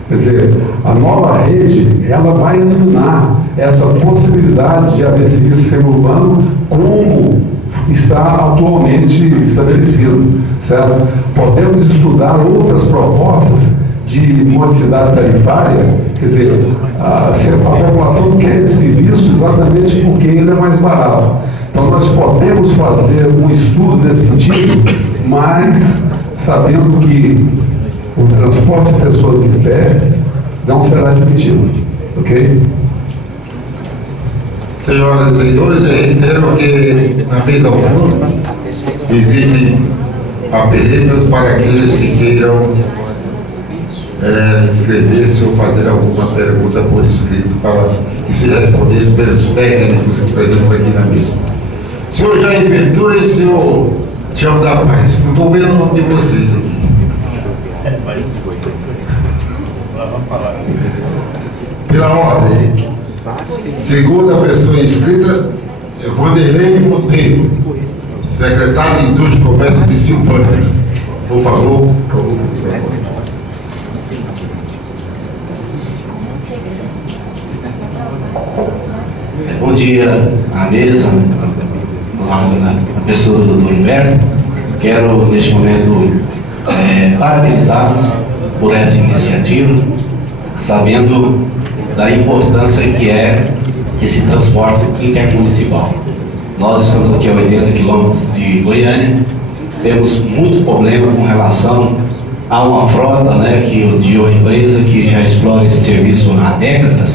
Quer dizer, a nova rede, ela vai eliminar essa possibilidade de haver serviço semi-urbano como está atualmente estabelecido, certo? Podemos estudar outras propostas de modicidade tarifária, quer dizer, a população quer esse serviço exatamente porque ele é mais barato. Então nós podemos fazer um estudo nesse sentido, mas sabendo que o transporte de pessoas em pé não será admitido, ok? Senhoras e senhores, eu reitero que na mesa ao fundo existem papeletas para aqueles que queiram inscrever-se ou fazer alguma pergunta por escrito para que seja respondido pelos técnicos presentes aqui na mesa. Senhor Jair Ventura e senhor Tiago da Paz, não estou vendo o nome de vocês aqui. Pela ordem, segunda pessoa inscrita é Vanderlei Monteiro, secretário de Indústria e Comércio de Silvânia. Por favor. Bom dia à mesa, a pessoa do Dr. Humberto. Quero, neste momento, parabenizá-los por essa iniciativa, sabendo da importância que é esse transporte intermunicipal. Nós estamos aqui a 80 quilômetros de Goiânia, temos muito problema com relação a uma frota, de uma empresa que já explora esse serviço há décadas,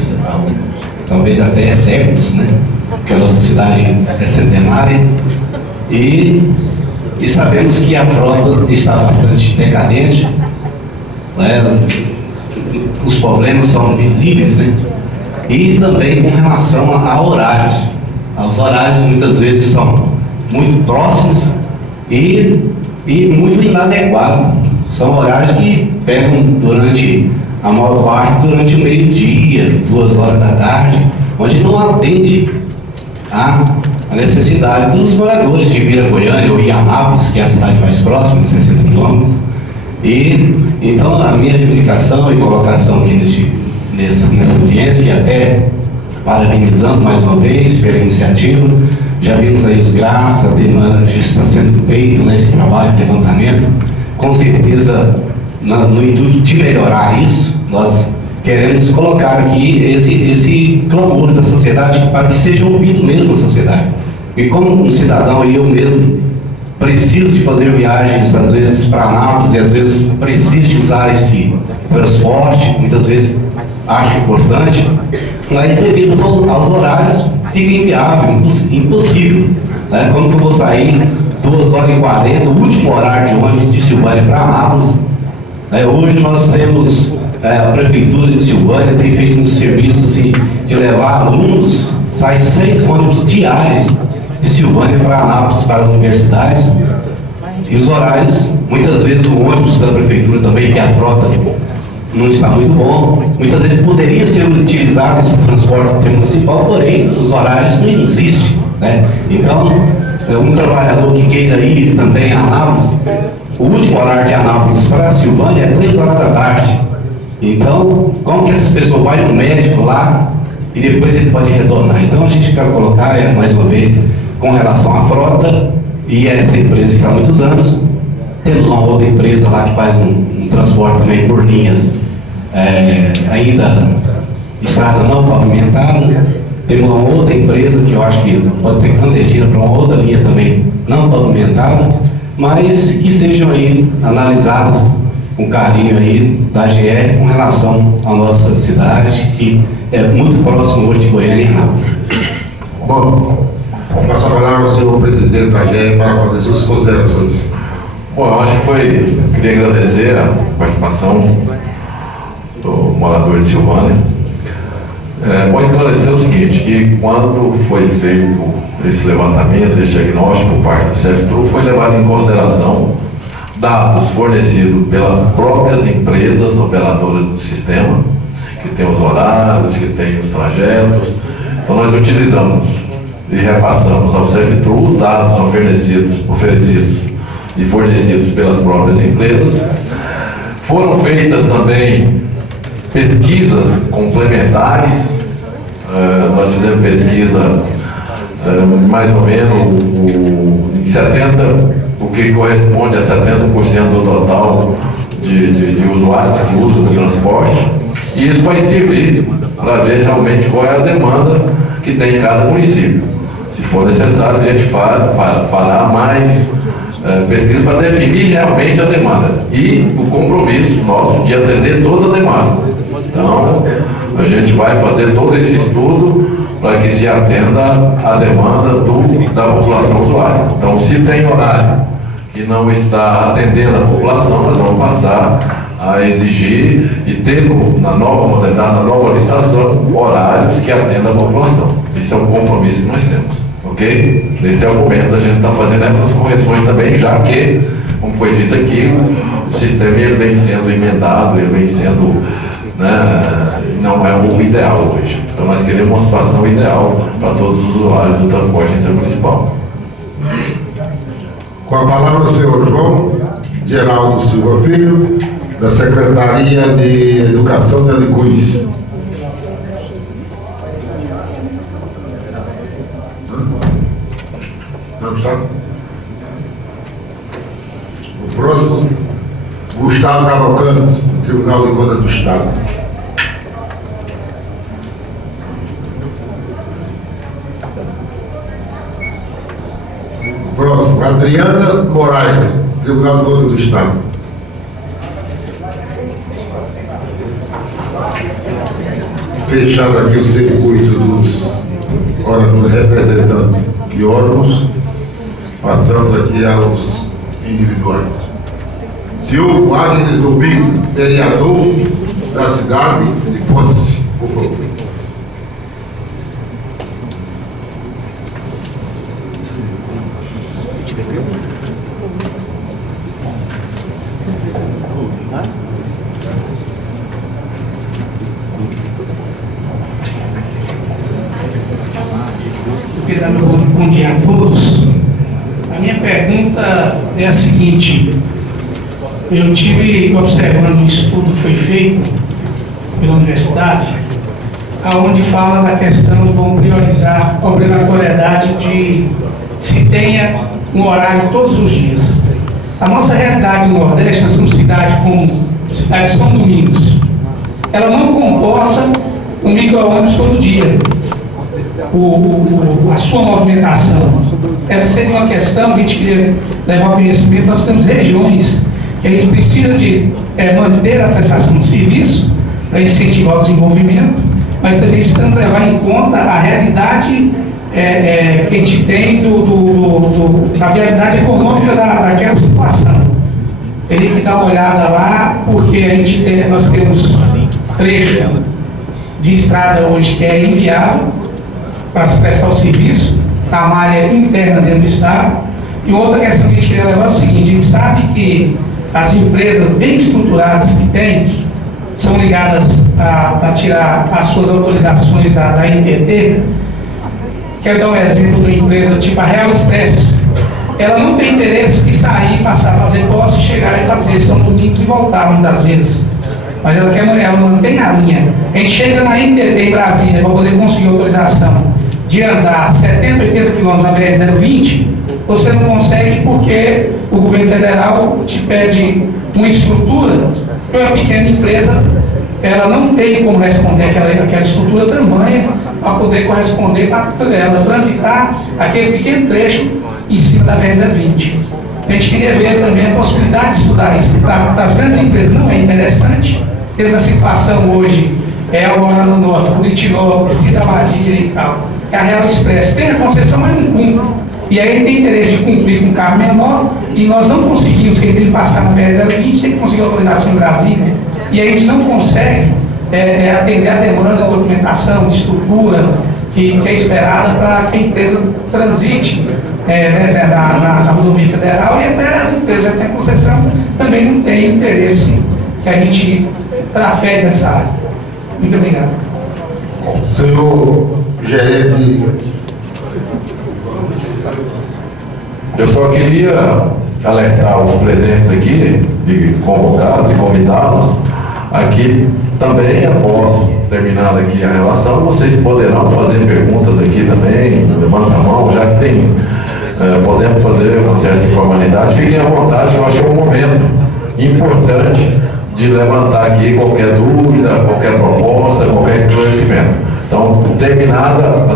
talvez até séculos, porque a nossa cidade é centenária, e sabemos que a frota está bastante decadente, os problemas são visíveis, e também com relação a horários. Os horários muitas vezes são muito próximos e muito inadequados. São horários que pegam durante a maior parte durante o meio-dia, 2 horas da tarde, onde não atende a necessidade dos moradores de Vila Goiânia ou Anápolis, que é a cidade mais próxima, de 60 quilômetros. Então a minha reivindicação e colocação aqui nessa audiência é parabenizando mais uma vez pela iniciativa. Já vimos aí os gráficos, a demanda já está sendo feita nesse trabalho de levantamento. Com certeza, no intuito de melhorar isso, nós queremos colocar aqui esse clamor da sociedade para que seja ouvido mesmo a sociedade. E como um cidadão, e eu mesmo preciso de fazer viagens, às vezes para Anápolis, e às vezes preciso de usar esse transporte, muitas vezes acho importante, mas devido aos horários fica inviável, impossível. Como que eu vou sair 2 horas e 40, o último horário de ônibus de Silvânia para Anápolis? Hoje nós temos, a Prefeitura de Silvânia tem feito um serviço assim, de levar alunos, sai 6 ônibus diários de Silvânia para Anápolis, para universidades, e os horários, muitas vezes o ônibus da Prefeitura também, que é a frota não está muito bom, muitas vezes poderia ser utilizado esse transporte municipal, porém os horários não existem, Então, um trabalhador que queira ir também a Anápolis, o último horário de Anápolis para a Silvânia é 3 horas da tarde. Então, como que essa pessoa vai no médico lá e depois ele pode retornar? Então a gente quer colocar, mais uma vez, com relação à frota e essa empresa que está há muitos anos. Temos uma outra empresa lá que faz um transporte também por linhas, ainda estrada não pavimentada. Temos uma outra empresa que eu acho que pode ser clandestina para uma outra linha também não pavimentada, mas que sejam aí analisadas com carinho aí da GE com relação à nossa cidade, que é muito próximo hoje de Goiânia e Anápolis. Bom, passo a palavra ao senhor presidente da GE para fazer suas considerações. Bom, eu acho que queria agradecer a participação do morador de Silvânia. Bom esclarecer o seguinte, que quando foi feito esse levantamento, esse diagnóstico por parte do CEFTRU, foi levado em consideração dados fornecidos pelas próprias empresas operadoras do sistema, que tem os horários, que tem os trajetos. Então nós utilizamos e repassamos ao CEFTRU dados oferecidos e fornecidos pelas próprias empresas. Foram feitas também pesquisas complementares. Nós fizemos pesquisa mais ou menos em 70%, o que corresponde a 70% do total de usuários que usam o transporte, e isso vai servir para ver realmente qual é a demanda que tem em cada município. Se for necessário, a gente fará mais pesquisa para definir realmente a demanda e o compromisso nosso de atender toda a demanda. Então, a gente vai fazer todo esse estudo para que se atenda a demanda da população usuária. Então, se tem horário que não está atendendo a população, nós vamos passar a exigir e ter na nova modalidade, na nova licitação, horários que atendam a população. Esse é um compromisso que nós temos, ok? Esse é o momento da gente estar fazendo essas correções também, já que, como foi dito aqui, o sistema ele vem sendo emendado, ele vem sendo né, não é o ideal hoje. Então nós queremos uma situação ideal para todos os usuários do transporte intermunicipal. Com a palavra o senhor João Geraldo Silva Filho, da Secretaria de Educação da Licurís. Não está? O próximo, Gustavo Cavalcante, do Tribunal de Contas do Estado. O próximo, Adriana Moraes, Tribunal de Contas do Estado. Fechado aqui o circuito dos órgãos representantes de órgãos, passando aqui aos individuais. Diogo Agnes Obito, vereador da cidade de Posse, por favor. Bom dia a todos. A minha pergunta é a seguinte: eu tive observando um estudo que foi feito pela universidade, aonde fala da questão de vão priorizar a obrigatoriedade de se tenha um horário todos os dias. A nossa realidade no Nordeste, nós somos cidade como cidade de São Domingos, ela não comporta um micro-ônibus todo dia. A sua movimentação. Essa seria uma questão que a gente queria levar ao conhecimento. Nós temos regiões que a gente precisa de manter a prestação de serviço para incentivar o desenvolvimento, mas também precisamos levar em conta a realidade que a gente tem da realidade econômica daquela situação. Teria que dar uma olhada lá, porque nós temos trecho de estrada hoje que é inviável para se prestar o serviço, na malha interna dentro do Estado. E outra questão que a gente queria levar é o seguinte: a gente sabe que as empresas bem estruturadas que tem são ligadas a tirar as suas autorizações da NTT. Quero dar um exemplo de uma empresa tipo a Real Expresso. Ela não tem interesse em sair, passar a fazer posse, chegar e fazer São Domingos e voltar muitas vezes. Mas ela mantém a linha. A gente chega na NTT em Brasília para poder conseguir autorização de andar 70, 80 km na BR-020, você não consegue porque o governo federal te pede uma estrutura que uma pequena empresa ela não tem como responder aquela estrutura tamanha para poder corresponder para ela transitar aquele pequeno trecho em cima da BR-020. A gente queria ver também a possibilidade de estudar isso. Para as grandes empresas não é interessante. Temos a situação hoje, agora no norte, Curitiba, Cida Madia e tal, que a Real Express tem a concessão, mas não cumpre. E aí ele tem interesse de cumprir com um carro menor, e nós não conseguimos, que ele tem que passar no BR-020, tem que conseguir autorização em Brasília, e aí a gente não consegue atender a demanda de documentação, de estrutura, que é esperada para que a empresa transite na rodovia federal, e até as empresas que têm concessão também não têm interesse que a gente trafegue nessa área. Muito obrigado. Senhor gerente. Eu só queria alertar os presentes aqui, de convocados e convidados, aqui também, após terminada aqui a relação, vocês poderão fazer perguntas aqui também, levanta a mão, já que tem, podemos fazer uma certa informalidade, fiquem à vontade. Eu acho que é um momento importante de levantar aqui qualquer dúvida, qualquer proposta, qualquer esclarecimento. Então, terminada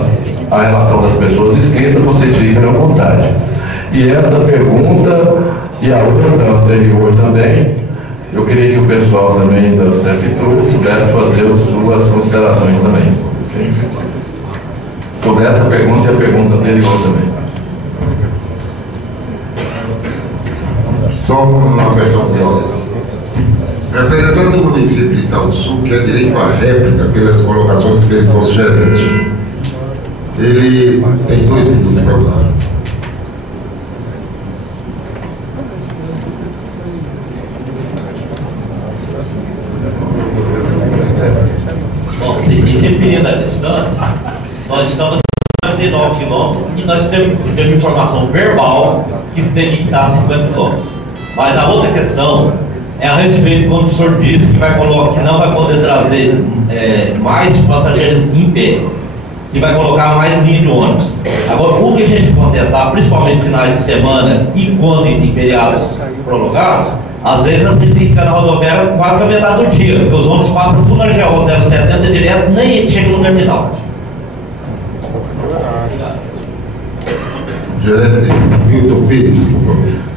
a relação das pessoas inscritas, vocês fiquem à vontade. E essa pergunta e a outra anterior também, eu queria que o pessoal também da CEFTUR pudesse fazer as suas considerações também. Sobre essa pergunta e a pergunta anterior também. Só uma questão de ordem. Representante do município de Itaúsu, que é direito à réplica pelas colocações que fez o nosso gerente, ele tem 2 minutos para usar. distância. Nós estamos a 59 quilômetros e nós temos informação verbal que teria que estar a 50 quilômetros. Mas a outra questão é a respeito quando o senhor disse que vai colocar, que não vai poder trazer mais passageiros em pé, que vai colocar mais linha de ônibus. Agora, o que a gente contestar, principalmente finais de semana e quando em feriados prolongados, às vezes a gente tem que ficar na rodoviária quase a metade do dia, porque os ônibus passam tudo na GO 070 direto, nem chega no terminal. Gerente Milton Pires, por favor.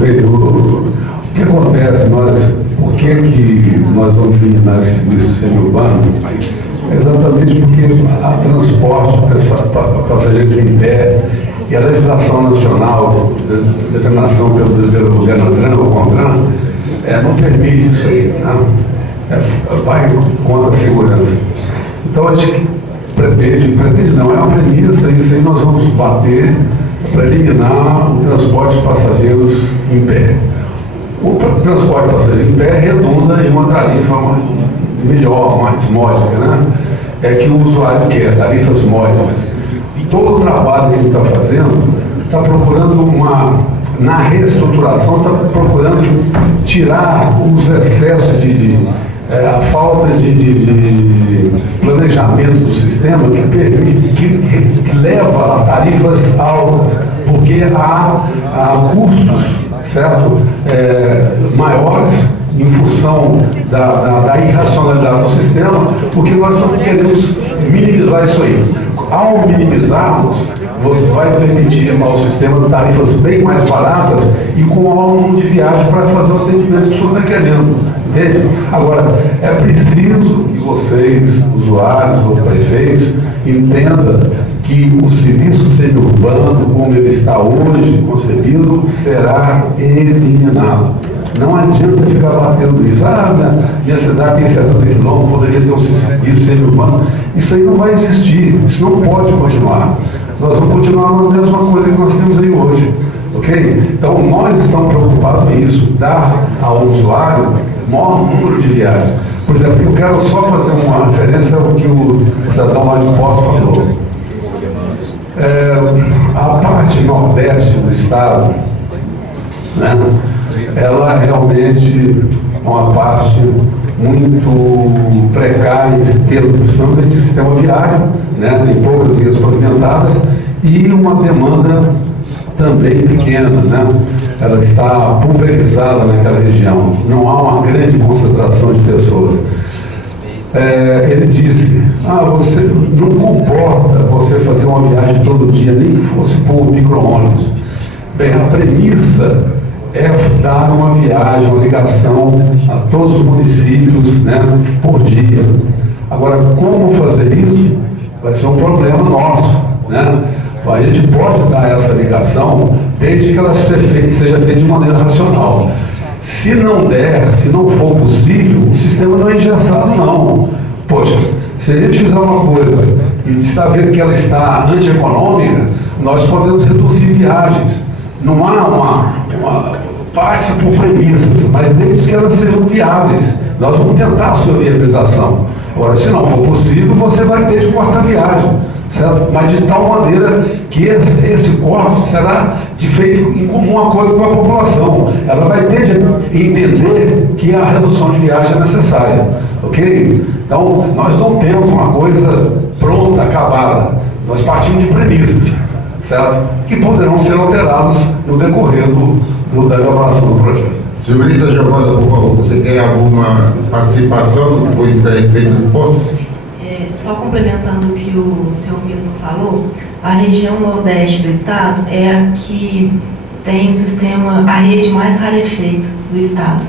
Bem, o que acontece, por que nós vamos eliminar esse serviço semi-urbano? É exatamente porque a transporte para passageiros em pé e a legislação nacional, determinação pelo governo Andrão ou Condran, não permite isso aí, né? Vai contra a segurança. Então a gente pretende não, é uma premissa, isso aí nós vamos bater para eliminar o transporte de passageiros em pé. O transporte de passageiros em pé redunda em uma tarifa melhor, mais módica, né? É que o usuário quer, tarifas módicas. Todo o trabalho que ele está fazendo, está procurando na reestruturação, está procurando tirar os excessos a falta de planejamento do sistema que leva a tarifas altas, porque há custos, certo? Maiores em função da irracionalidade do sistema, porque nós queremos minimizar isso aí. Ao minimizarmos, você vai permitir ao sistema tarifas bem mais baratas e com um aluno de viagem para fazer o atendimento que o senhor está querendo. Entende? Agora, é preciso que vocês, usuários ou prefeitos, entendam que o serviço semi-urbano, como ele está hoje concebido, será eliminado. Não adianta ficar batendo isso. Minha cidade tem 70 quilômetros, poderia ter um serviço semi-urbano. Isso aí não vai existir, isso não pode continuar. Nós vamos continuar na mesma coisa que nós temos aí hoje. Ok? Então, nós estamos preocupados em isso, dar ao usuário maior número de viagens. Por exemplo, eu quero só fazer uma referência ao que o cidadão lá de Poços falou. A parte nordeste do estado, né, ela realmente é uma parte muito precária em termos, principalmente de sistema viário, né, tem poucas vias pavimentadas e uma demanda também pequena, né? Ela está pulverizada naquela região, não há uma grande concentração de pessoas. Ele disse, você não comporta você fazer uma viagem todo dia, nem que fosse por micro-ônibus. Bem, a premissa é dar uma viagem, uma ligação a todos os municípios, né, por dia. Agora, como fazer isso? Vai ser um problema nosso, né? A gente pode dar essa ligação desde que ela seja feita de maneira racional. Se não der, se não for possível, o sistema não é engessado, não. Poxa, se a gente fizer uma coisa e está vendo que ela está antieconômica, nós podemos reduzir viagens. Não há uma parte por premissas, mas desde que elas sejam viáveis. Nós vamos tentar a sua viabilização. Agora, se não for possível, você vai ter de cortar a viagem. Certo? Mas de tal maneira que esse corte será feito em comum acordo com a população. Ela vai ter de entender que a redução de viagem é necessária. Ok? Então, nós não temos uma coisa pronta, acabada. Nós partimos de premissas, certo? Que poderão ser alteradas no decorrer da elaboração do projeto. Senhorita Giovana, por favor, você tem alguma participação no que foi a respeito do posto? Só complementando o que o senhor Milton falou, a região nordeste do estado é a que tem o sistema, a rede mais rarefeita do estado.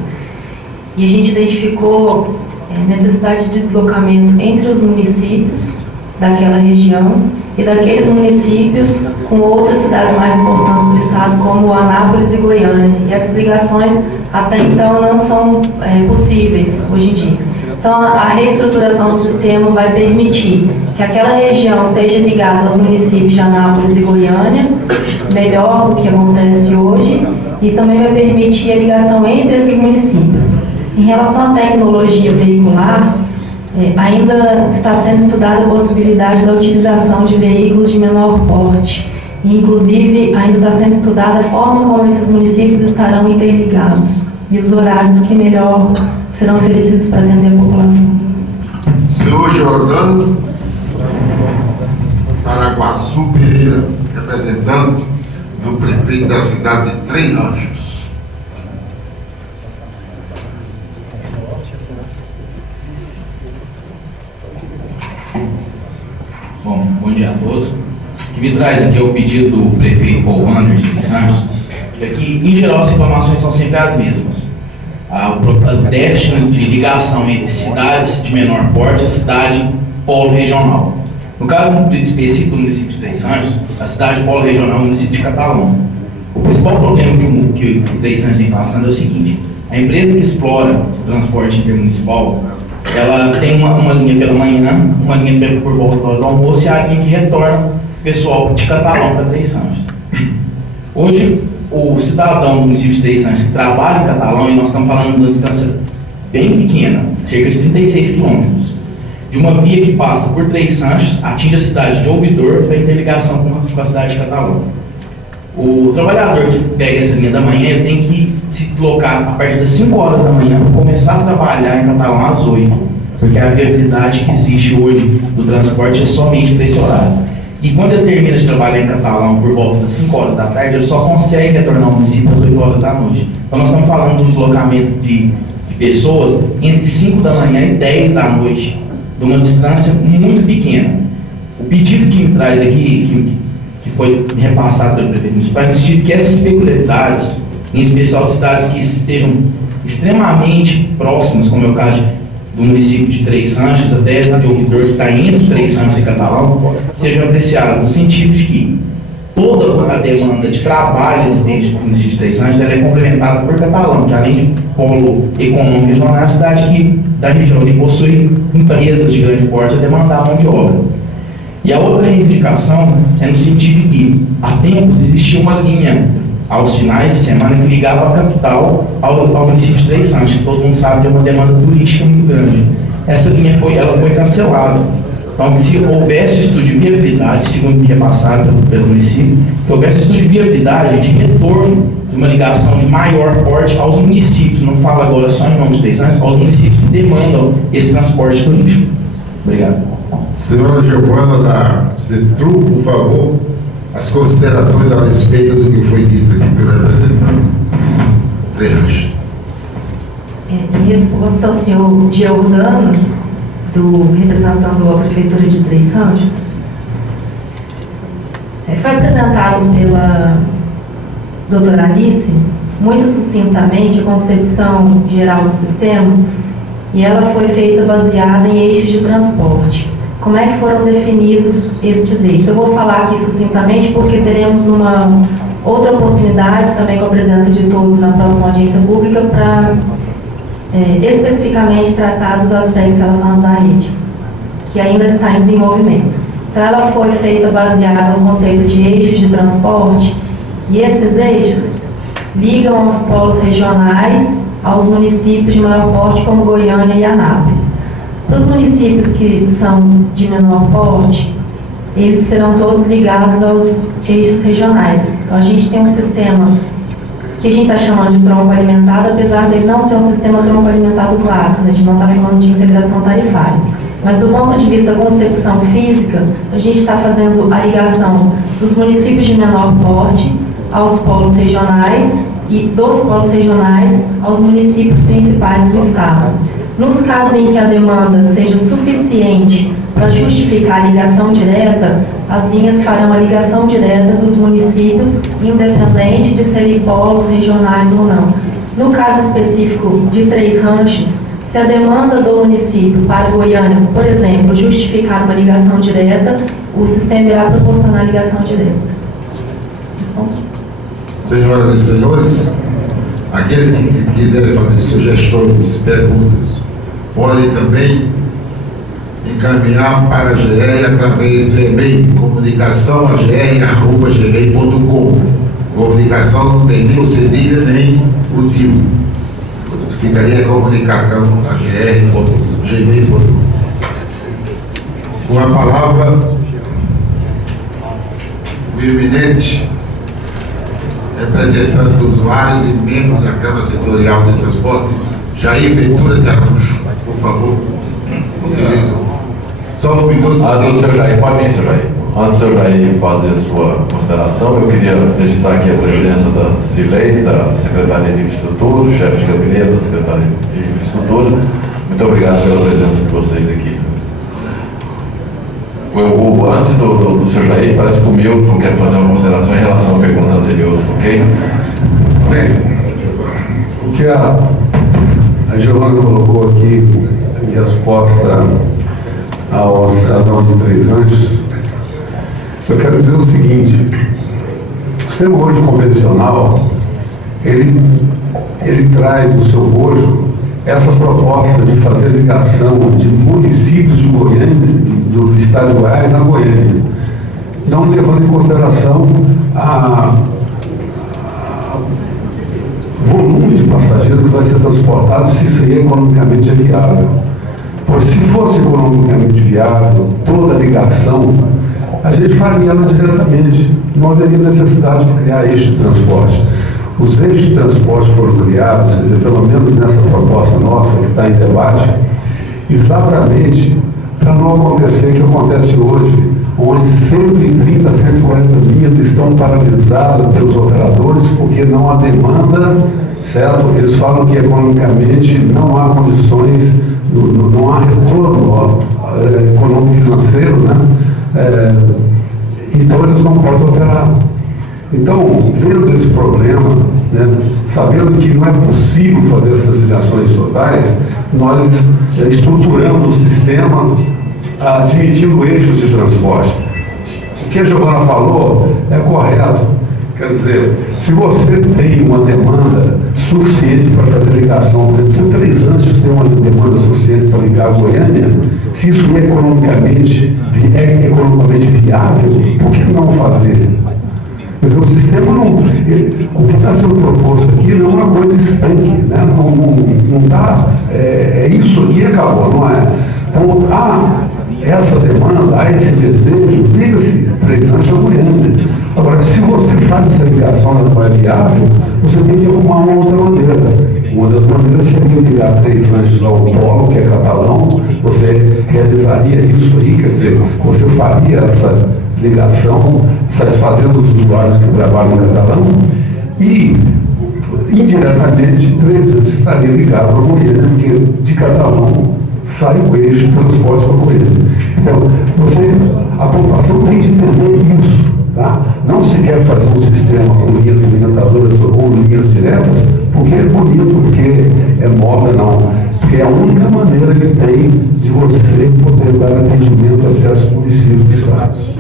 E a gente identificou necessidade de deslocamento entre os municípios daquela região e daqueles municípios com outras cidades mais importantes do estado, como Anápolis e Goiânia. E essas ligações até então não são possíveis hoje em dia. Então, a reestruturação do sistema vai permitir que aquela região esteja ligada aos municípios de Anápolis e Goiânia, melhor do que acontece hoje, e também vai permitir a ligação entre esses municípios. Em relação à tecnologia veicular, Ainda está sendo estudada a possibilidade da utilização de veículos de menor porte. E, inclusive, ainda está sendo estudada a forma como esses municípios estarão interligados e os horários que melhor serão oferecidos para atender a população. Senhor Jordano Paraguaçu Pereira, representante do prefeito da cidade de Três Anjos. Bom dia a todos. O que me traz aqui é o pedido do prefeito Paul Wanderers de Santos, é que, em geral, as reclamações são sempre as mesmas. O déficit de ligação entre cidades de menor porte e cidade polo regional. No caso específico do município de Três Anjos, a cidade polo regional é o município de Catalão. O principal problema que o Três Anjos vem passando é o seguinte: a empresa que explora o transporte intermunicipal, ela tem uma linha pela manhã, uma linha por volta do almoço e a linha que retorna o pessoal de Catalão para Três Anjos. Hoje, o cidadão do município de Três Anjos que trabalha em Catalão, e nós estamos falando de uma distância bem pequena, cerca de 36 quilômetros, de uma via que passa por Três Anjos, atinge a cidade de Ouvidor para interligação com a cidade de Catalão. O trabalhador que pega essa linha da manhã, ele tem que se deslocar a partir das 5 horas da manhã para começar a trabalhar em Catalão às 8, porque a viabilidade que existe hoje do transporte é somente para esse horário. E quando ele termina de trabalhar em Catalão por volta das 5 horas da tarde, ele só consegue retornar ao município às 8 horas da noite. Então nós estamos falando de um deslocamento de pessoas entre 5 da manhã e 10 da noite, de uma distância muito pequena. O pedido que me traz aqui, que foi repassado pelo prefeito municipal, no sentido que essas peculiaridades, em especial de cidades que estejam extremamente próximas, como é o caso do município de Três Anjos, até de Ouvidor, que está entre Três Anjos e Catalão, sejam apreciadas no sentido de que toda a demanda de trabalho existente do município de Três Anjos ela é complementada por Catalão, que além de polo econômico regional, é a cidade que, da região ali, possui empresas de grande porte a demandar mão de obra. E a outra reivindicação é no sentido de que, há tempos, existia uma linha aos finais de semana que ligava a capital ao município de Três Anjos, que todo mundo sabe que é uma demanda turística muito grande. Essa linha foi cancelada. Então, se houvesse estudo de viabilidade, segundo me repassado pelo município, se houvesse estudo de viabilidade de retorno de uma ligação de maior porte aos municípios, não falo agora só em nome de Três Anjos, aos municípios que demandam esse transporte turístico. Obrigado. Senhora Giovana da CETRU, por favor, as considerações a respeito do que foi dito aqui pelo representante Três Anjos. Em resposta ao senhor Giordano, representando a Prefeitura de Três Anjos, foi apresentado pela doutora Alice, muito sucintamente, a concepção geral do sistema, e ela foi feita baseada em eixos de transporte. Como é que foram definidos estes eixos? Eu vou falar aqui sucintamente porque teremos uma outra oportunidade, também com a presença de todos na próxima audiência pública, para especificamente tratar dos aspectos relacionados à rede, que ainda está em desenvolvimento. Então, ela foi feita baseada no conceito de eixos de transporte, e esses eixos ligam aos polos regionais, aos municípios de maior porte, como Goiânia e Anápolis. Para os municípios que são de menor porte, eles serão todos ligados aos eixos regionais. Então, a gente tem um sistema que a gente está chamando de tronco alimentado, apesar de ele não ser um sistema tronco alimentado clássico, a gente não está falando de integração tarifária. Mas do ponto de vista da concepção física, a gente está fazendo a ligação dos municípios de menor porte aos polos regionais e dos polos regionais aos municípios principais do estado. Nos casos em que a demanda seja suficiente para justificar a ligação direta, as linhas farão a ligação direta dos municípios, independente de serem polos regionais ou não. No caso específico de Três Ranchos, se a demanda do município para Goiânia, por exemplo, justificar uma ligação direta, o sistema irá proporcionar a ligação direta. Senhoras e senhores, aqueles que quiserem fazer sugestões, perguntas, podem também encaminhar para a GR através do e-mail comunicação@gr@gmail.com. Comunicação não tem nem o cedilha nem o tio. Ficaria comunicação@gr@gmail.com. Com a palavra, o eminente representante dos usuários e membro da Câmara Setorial de Transporte, Jair Ventura de Araújo. Por favor, utilize. Só um minuto. Antes do senhor Jair, pode vir, senhor Jair. Antes do senhor Jair fazer a sua consideração, eu queria registrar aqui a presença da Cilei, da Secretaria de Infraestrutura, chefe de gabinete da Secretaria de Infraestrutura. Muito obrigado pela presença de vocês aqui. Antes do senhor Jair, parece que o Milton quer fazer uma consideração em relação à pergunta anterior, ok? Bem, o que a Giovana colocou aqui em resposta ao cidadão de Três Anjos, eu quero dizer o seguinte: o sistema hoje convencional, ele traz no seu bojo essa proposta de fazer ligação de municípios de Goiânia, do estado de Goiás a Goiânia, não levando em consideração o volume de passageiros que vai ser transportado, se isso aí é economicamente viável. Pois se fosse economicamente viável toda a ligação, a gente faria ela diretamente, não haveria necessidade de criar eixo de transporte. Os eixos de transporte foram criados, quer dizer, pelo menos nessa proposta nossa que está em debate, exatamente para não acontecer o que acontece hoje, onde 130, 140 linhas estão paralisadas pelos operadores porque não há demanda, certo? Eles falam que economicamente não há condições, não há retorno econômico financeiro, né? Então eles não podem operar. Então, vendo esse problema, né, sabendo que não é possível fazer essas ligações totais, nós estruturamos o sistema admitindo eixos de transporte. O que a Giovana falou é correto. Quer dizer, se você tem uma demanda suficiente para fazer ligação, por exemplo, se Três Anjos tem uma demanda suficiente para ligar a Goiânia, se isso é economicamente viável, por que não fazer? Mas o sistema não. O que está sendo proposto aqui não é uma coisa estanque, né? Não está. É isso aqui acabou, não é? Então, há essa demanda, há esse desejo, liga-se Três Anjos a Goiânia. Agora, se você faz essa ligação e não é viável, você tem que arrumar uma outra maneira. Uma das maneiras seria ligar Três Anjos ao Polo, que é catalão. Você realizaria isso aí, quer dizer, você faria essa ligação, satisfazendo os usuários que trabalham no catalão, e indiretamente Três Anjos estaria ligado a Goiânia, porque de catalão sai o eixo de transporte para Goiânia. Então, a população tem de entender isso, tá? Não se quer fazer um sistema com linhas alimentadoras ou linhas diretas, porque é bonito, porque é moda, não. Porque é a única maneira que tem de você poder dar atendimento a certos municípios do estado.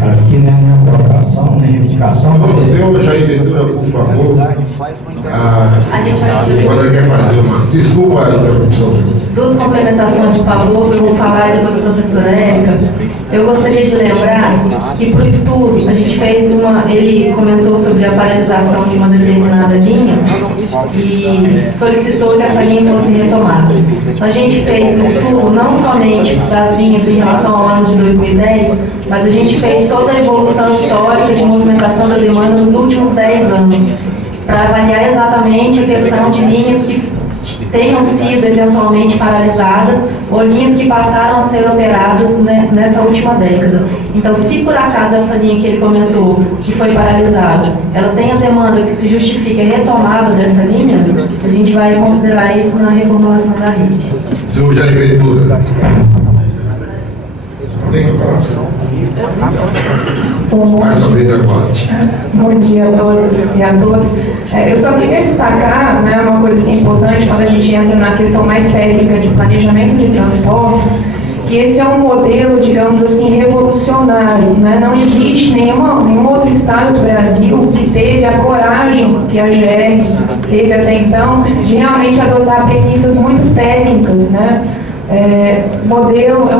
Aqui, né, na colocação, na reivindicação. Senhor Jair Ventura, por favor. Agora quer fazer uma. Desculpa a interrupção. Duas complementações, por favor, eu vou falar depois da professora Érica. Eu gostaria de lembrar que para o estudo a gente fez ele comentou sobre a paralisação de uma determinada linha e solicitou que essa linha fosse retomada. A gente fez um estudo não somente das linhas em relação ao ano de 2010, mas a gente fez toda a evolução histórica de movimentação da demanda nos últimos 10 anos, para avaliar exatamente a questão de linhas que tenham sido eventualmente paralisadas ou linhas que passaram a ser operadas nessa última década. Então, se por acaso essa linha que ele comentou, que foi paralisada, ela tem a demanda que se justifica a retomada dessa linha, a gente vai considerar isso na reformulação da rede. Senhor Jair Ventura. Bom dia a todas e a todos. Eu só queria destacar, né, uma coisa que é importante quando a gente entra na questão mais técnica de planejamento de transportes, que esse é um modelo, digamos assim, revolucionário, né? Não existe nenhum outro estado do Brasil que teve a coragem que a GR teve até então de realmente adotar premissas muito técnicas, né? É um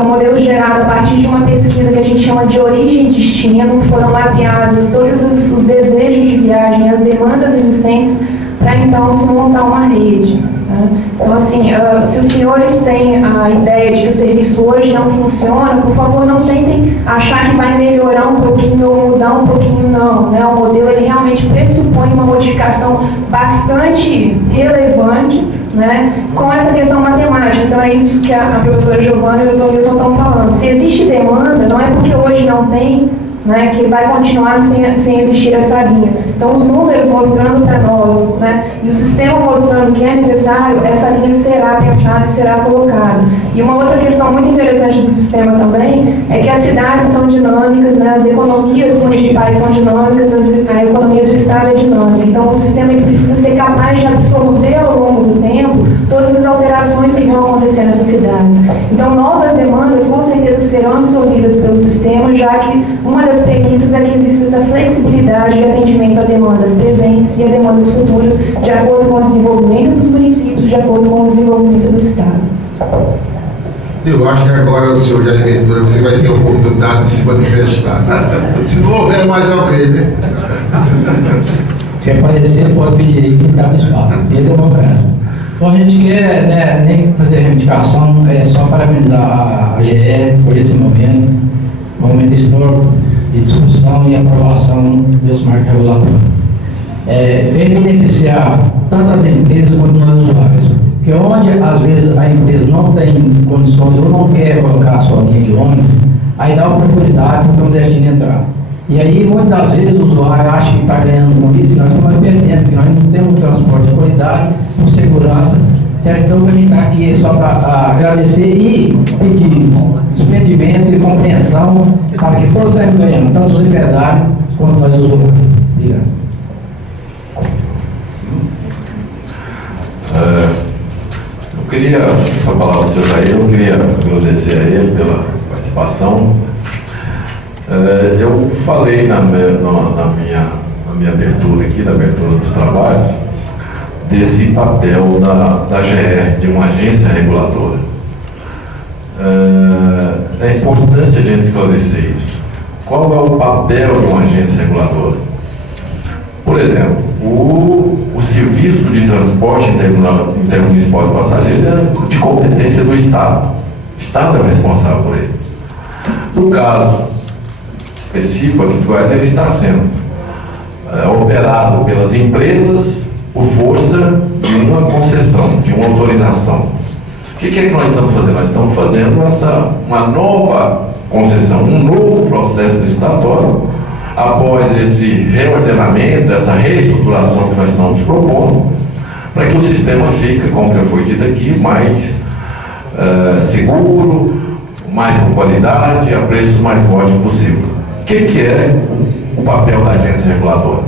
modelo gerado a partir de uma pesquisa que a gente chama de origem e destino. Foram mapeados todos os desejos de viagem, as demandas existentes, para então se montar uma rede, né? Então, assim, se os senhores têm a ideia de que o serviço hoje não funciona, por favor, não tentem achar que vai melhorar um pouquinho ou mudar um pouquinho, não. Né? O modelo, ele realmente pressupõe uma modificação bastante relevante, né, com essa questão matemática. Então, é isso que a professora Giovana e o doutor Milton estão falando. Se existe demanda, não é porque hoje não tem, né, que vai continuar sem existir essa linha. Então, os números mostrando para nós, né, e o sistema mostrando que é necessário, essa linha será pensada e será colocada. E uma outra questão muito interessante do sistema também é que as cidades são dinâmicas, né, as economias municipais são dinâmicas, a economia do Estado é dinâmica. Então, o sistema ele precisa ser capaz de absorver ao longo do tempo todas as alterações que vão acontecer nessas cidades. Então, novas demandas com certeza serão absorvidas pelo sistema, já que uma das premissas é que existe essa flexibilidade de atendimento a demandas presentes e a demandas futuras, de acordo com o desenvolvimento dos municípios, de acordo com o desenvolvimento do Estado. Eu acho que agora o senhor Jair Ventura, você vai ter a oportunidade de se manifestar. Se não houver mais alguém, né? Se aparecer, pode pedir aí que está no espaço. É democrático. Então a gente quer, né, nem fazer reivindicação, só parabenizar a GE por esse momento histórico de discussão e aprovação desse marco regulatório. Vem beneficiar tanto as empresas quanto os usuários. Porque onde, às vezes, a empresa não tem condições ou não quer colocar a sua linha de ônibus, aí dá oportunidade para o destino entrar. E aí, muitas das vezes, o usuário acha que está ganhando com isso, nós estamos perdendo, porque nós não temos transporte de qualidade, com segurança. Certo? Então, a gente está aqui só para agradecer e pedir despedimento e compreensão, para que todos saímos ganhando, tanto os empresários quanto nós os usuários. Obrigado. Eu queria, essa palavra do senhor Jair, eu queria agradecer a ele pela participação. Eu falei na minha abertura aqui, na abertura dos trabalhos, desse papel da GE, de uma agência reguladora. É importante a gente esclarecer isso. Qual é o papel de uma agência reguladora? Por exemplo, o serviço de transporte intermunicipal de passageiros é de competência do Estado. O Estado é o responsável por ele. No caso específico aqui de Goiás, ele está sendo operado pelas empresas por força de uma concessão, de uma autorização. O que é que nós estamos fazendo? Nós estamos fazendo uma nova concessão, um novo processo licitatório, após esse reordenamento, essa reestruturação que nós estamos propondo, para que o sistema fique, como já foi dito aqui, mais seguro, mais com qualidade, a preços mais fortes possível. O que é o papel da agência reguladora?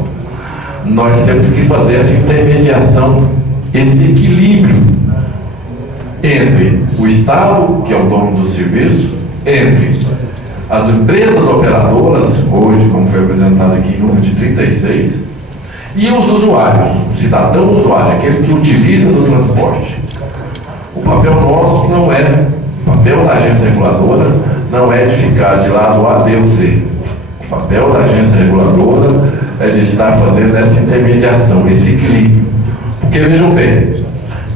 Nós temos que fazer essa intermediação, esse equilíbrio entre o Estado, que é o dono do serviço, entre as empresas operadoras, hoje, como foi apresentado aqui, em número de 36, e os usuários, o cidadão usuário, aquele que utiliza do transporte. O papel nosso não é, o papel da agência reguladora não é de ficar de lado A, B ou C. O papel da agência reguladora é de estar fazendo essa intermediação, esse equilíbrio. Porque, vejam bem,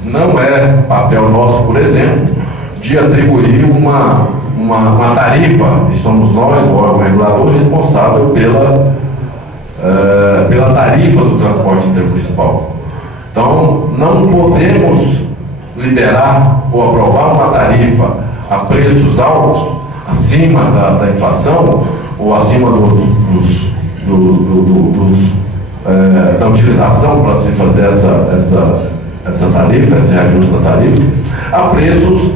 não é papel nosso, por exemplo, de atribuir uma tarifa, e somos nós, o órgão regulador, responsável pela tarifa do transporte intermunicipal. Então, não podemos liberar ou aprovar uma tarifa a preços altos, acima da inflação, ou acima da utilização para se fazer essa tarifa, esse reajuste da tarifa, a preços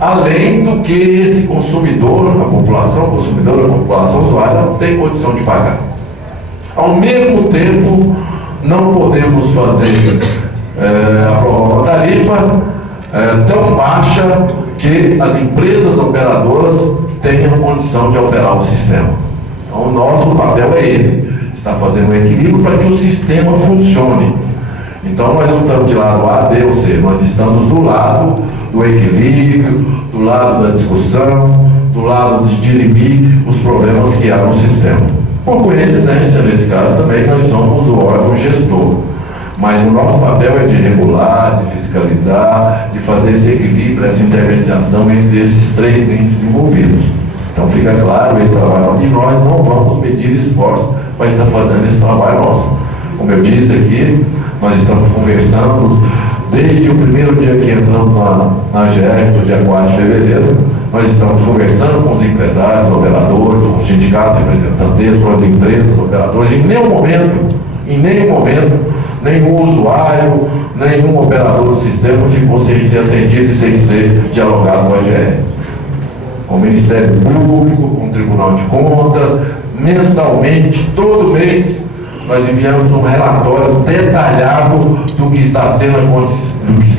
além do que esse consumidor, a população usuária tem condição de pagar. Ao mesmo tempo, não podemos fazer aprovar uma tarifa tão baixa que as empresas operadoras tenham condição de operar o sistema. Então, o nosso papel é esse, está fazendo um equilíbrio para que o sistema funcione. Então, nós não estamos de lado A, B ou C, nós estamos do lado do equilíbrio, do lado da discussão, do lado de dirimir os problemas que há no sistema. Por coincidência, nesse caso também, nós somos o órgão gestor. Mas o nosso papel é de regular, de fiscalizar, de fazer esse equilíbrio, essa intermediação entre esses três entes envolvidos. Então fica claro esse trabalho, e nós não vamos medir esforço para estar fazendo esse trabalho nosso. Como eu disse aqui, nós estamos conversando desde o primeiro dia que entramos na GR, no dia 4 de fevereiro, nós estamos conversando com os empresários, operadores, com os sindicatos representantes, com as empresas, operadores. Em nenhum momento, nenhum usuário, nenhum operador do sistema ficou sem ser atendido e sem ser dialogado com a GR. Com o Ministério Público, com o Tribunal de Contas, mensalmente, todo mês, nós enviamos um relatório detalhado do que está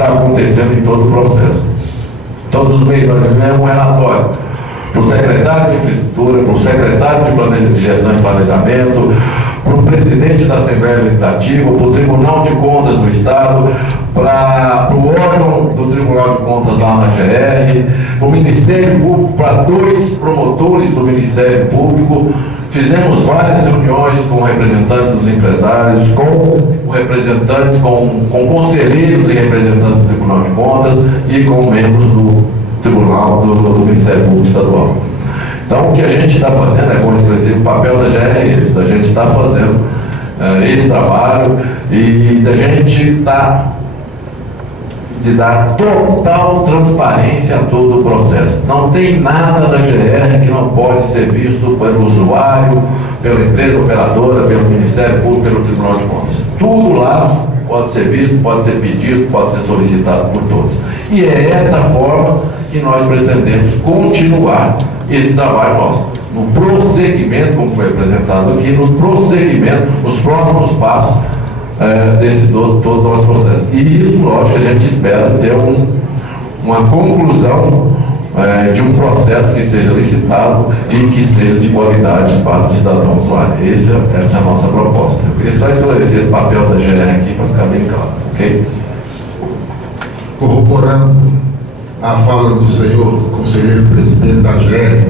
acontecendo em todo o processo. Todos os meses nós enviamos um relatório para o secretário de Infraestrutura, para o secretário de Gestão e Planejamento, para o presidente da Assembleia Legislativa, para o Tribunal de Contas do Estado, para o órgão do Tribunal de Contas lá na GR, para o Ministério Público, para 2 promotores do Ministério Público. Fizemos várias reuniões com representantes dos empresários, com representantes, com conselheiros e representantes do Tribunal de Contas e com membros do Tribunal do Ministério Público Estadual. Então, o que a gente está fazendo, é bom esclarecer, o papel da GR é esse, da gente está fazendo esse trabalho e da gente de dar total transparência a todo o processo. Não tem nada da GR que não pode ser visto pelo usuário, pela empresa operadora, pelo Ministério Público, pelo Tribunal de Contas. Tudo lá pode ser visto, pode ser pedido, pode ser solicitado por todos. E é essa forma que nós pretendemos continuar esse trabalho nosso. No prosseguimento, como foi apresentado aqui, no prosseguimento, os próximos passos desse todo o nosso processo. E isso, lógico, a gente espera ter uma conclusão de um processo que seja licitado e que seja de qualidade para o cidadão usuário. Essa é a nossa proposta. Eu queria só esclarecer esse papel da GR aqui para ficar bem claro, ok? Corroborando a fala do senhor conselheiro presidente da GR,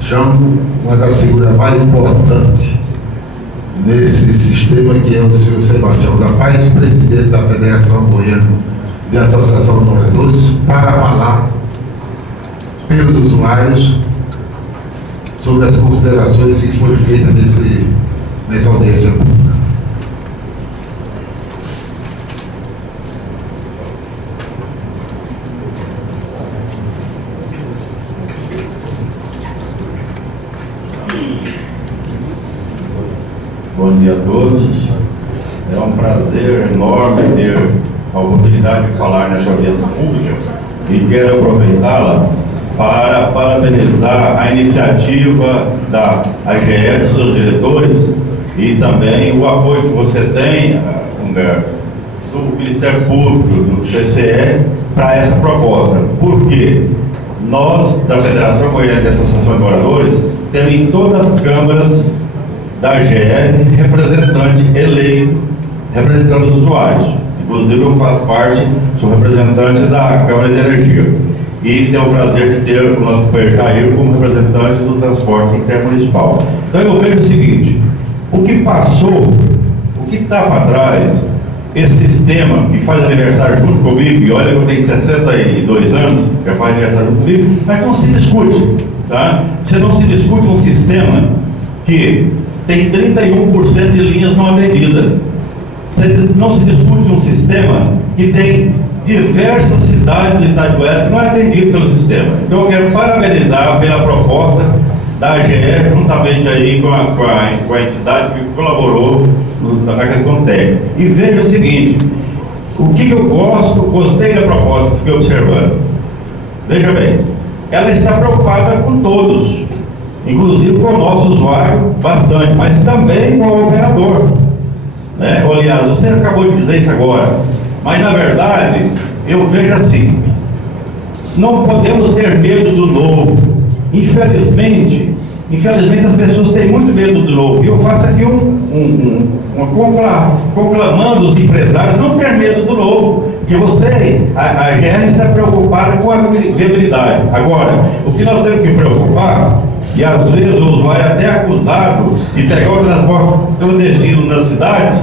chamo uma das figuras mais importantes nesse sistema, que é o senhor Sebastião da Paz, presidente da Federação Goiana de Associação de Moradores, para falar pelos usuários sobre as considerações que foram feitas nessa audiência pública. Bom dia a todos. É um prazer enorme ter a oportunidade de falar nessa audiência pública e quero aproveitá-la para parabenizar a iniciativa da AGE, dos seus diretores, e também o apoio que você tem, Humberto, do Ministério Público, do TCE, para essa proposta. Porque nós, da Federação Goiana de Associação de Moradores, temos em todas as câmaras da GR representante eleito, representando os usuários. Inclusive eu faço parte, sou representante da Câmara de Energia. E tenho o prazer de ter o nosso companheiro Jair como representante do transporte intermunicipal. Então eu vejo o seguinte, o que passou, o que está para trás, esse sistema que faz aniversário junto comigo, e olha que eu tenho 62 anos, já faz aniversário junto comigo, mas não se discute, tá? Você não se discute um sistema que tem 31% de linhas não atendidas. Não se discute um sistema que tem diversas cidades do estado de Goiás que não é atendido pelo sistema. Então eu quero parabenizar pela proposta da AGE, juntamente aí com a entidade que colaborou na questão técnica. E veja o seguinte, o que eu gostei da proposta que fiquei observando. Veja bem, ela está preocupada com todos, inclusive com o nosso usuário bastante, mas também com o operador, né? Aliás, você acabou de dizer isso agora, mas na verdade eu vejo assim, não podemos ter medo do novo. Infelizmente as pessoas têm muito medo do novo, e eu faço aqui conclamando os empresários não ter medo do novo, porque a GR está preocupada com a viabilidade. Agora, o que nós temos que preocupar, e às vezes o usuário é até acusado de pegar o transporte clandestino nas cidades,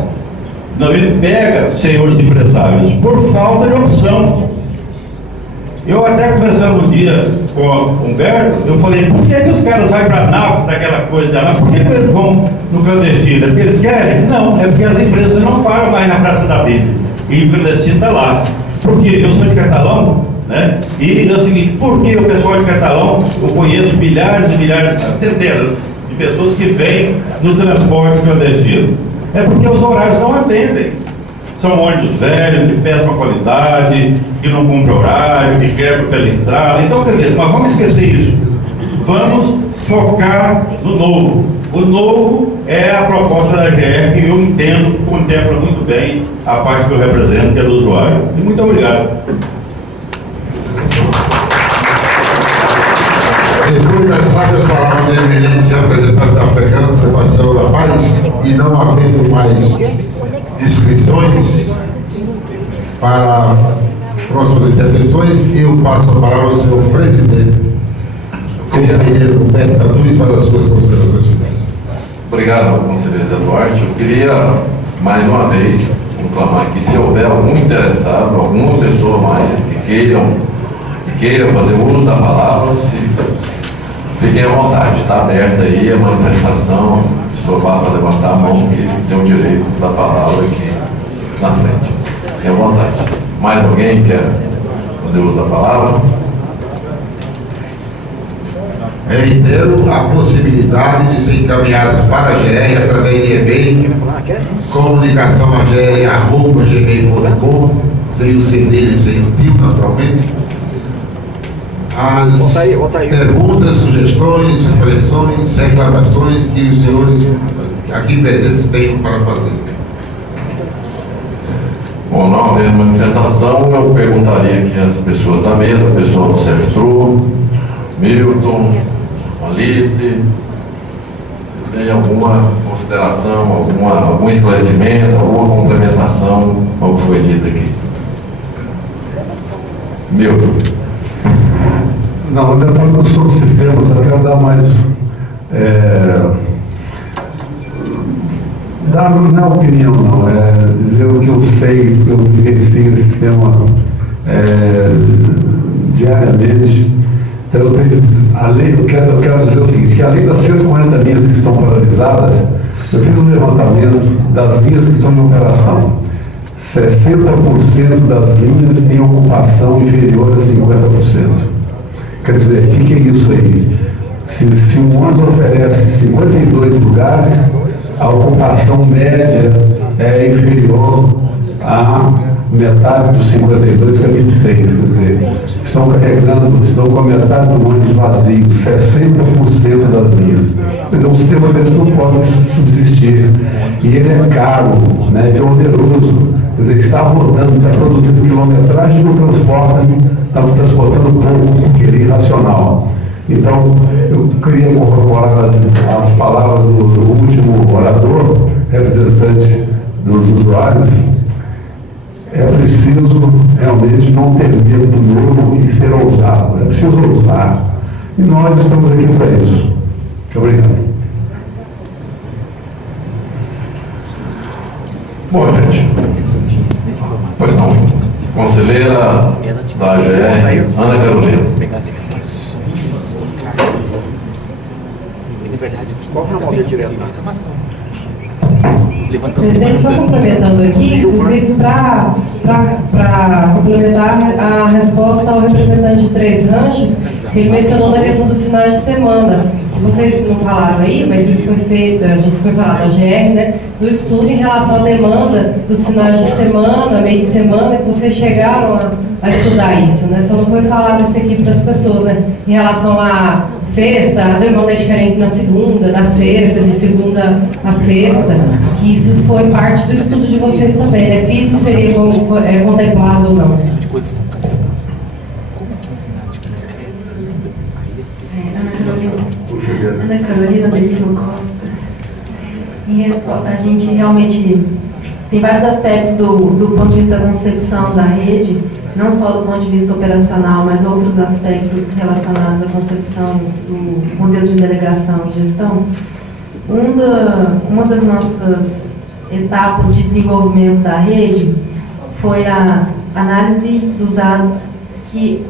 Não, ele pega senhores empresários por falta de opção. Eu até conversando um dia com o Humberto, eu falei, por que os caras vão para Nápoles, daquela coisa lá? Por que eles vão no clandestino? É porque eles querem? Não, é porque as empresas não param mais na Praça da Bíblia. E o clandestino está lá. Porque eu sou de Catalão, né? E é o seguinte, porque o pessoal de Catalão, eu conheço milhares e milhares, centenas de pessoas que vêm no transporte clandestino. É porque os horários não atendem. São ônibus velhos, de péssima qualidade, que não cumprem horário, que quebram pela estrada. Então, quer dizer, mas vamos esquecer isso. Vamos focar no novo. O novo é a proposta da GE, que eu entendo, contempla muito bem a parte que eu represento, que é do usuário. E muito obrigado. Depois das sábias palavras do eminente representante africano, Sebastião da Paz, e não havendo mais inscrições para próximas intervenções, eu passo a palavra ao senhor presidente, conselheiro Humberto Antunes, para as suas considerações finais. Obrigado, conselheiro Eduardo. Eu queria, mais uma vez, conclamar que se houver algum interessado, alguma pessoa mais que queira fazer uso da palavra, fiquem à vontade, está aberta aí a manifestação, se for basta levantar a mão, que tem o direito da palavra aqui na frente. Fiquem à vontade. Mais alguém quer fazer uso da palavra? Reitero a possibilidade de ser encaminhados para a GR através de e-mail, comunicação@gmail.com, sem o cedilho e sem o tio, naturalmente. As perguntas, sugestões, reflexões, reclamações que os senhores aqui presentes tenham para fazer. Bom, na ordem da manifestação, eu perguntaria aqui às pessoas da mesa, a pessoa do Cefetru, Milton, Alice, se tem alguma consideração, algum esclarecimento, alguma complementação ao que foi dito aqui. Milton. Não, depois do subsistema, só quero dar mais. Dar na opinião, não, dizer o que eu sei, que eu vivencio esse sistema diariamente. Então, eu quero dizer o seguinte, que além das 140 linhas que estão paralisadas, eu fiz um levantamento das linhas que estão em operação. 60% das linhas têm ocupação inferior a 50%. Quer dizer, o que é isso aí? Se um ônibus oferece 52 lugares, a ocupação média é inferior a metade dos 52, que é 26. Quer dizer, estão com a metade do ônibus vazio, 60% das linhas. Então, o sistema desse não pode subsistir. E ele é caro, né, ele é oneroso. Quer dizer, está rodando, está produzindo quilometragem, não transporta, estamos transportando pouco, porque ele é irracional. Então, eu queria corroborar as palavras do último orador, representante dos usuários. É preciso realmente não ter medo do novo e ser ousado. É preciso ousar. E nós estamos aqui para isso. Muito obrigado. Bom, gente. Pois não. Conselheira da AGR, Ana Carolina. Qual é o nome direto? Presidente, só complementando aqui, inclusive para complementar a resposta ao representante de Três Ranchos, ele mencionou na questão dos finais de semana. Vocês não falaram aí, mas isso foi feito, a gente foi falar da GR, né? Do estudo em relação à demanda dos finais de semana, meio de semana, que vocês chegaram a estudar isso, né? Só não foi falado isso aqui para as pessoas, né? Em relação à sexta, a demanda é diferente na segunda, da sexta, de segunda a sexta, que isso foi parte do estudo de vocês também, né? Se isso seria contemplado ou não. Ana Carolina da Silva Costa. Em resposta, a gente realmente tem vários aspectos do ponto de vista da concepção da rede, não só do ponto de vista operacional, mas outros aspectos relacionados à concepção do modelo de delegação e gestão. Uma das nossas etapas de desenvolvimento da rede foi a análise dos dados que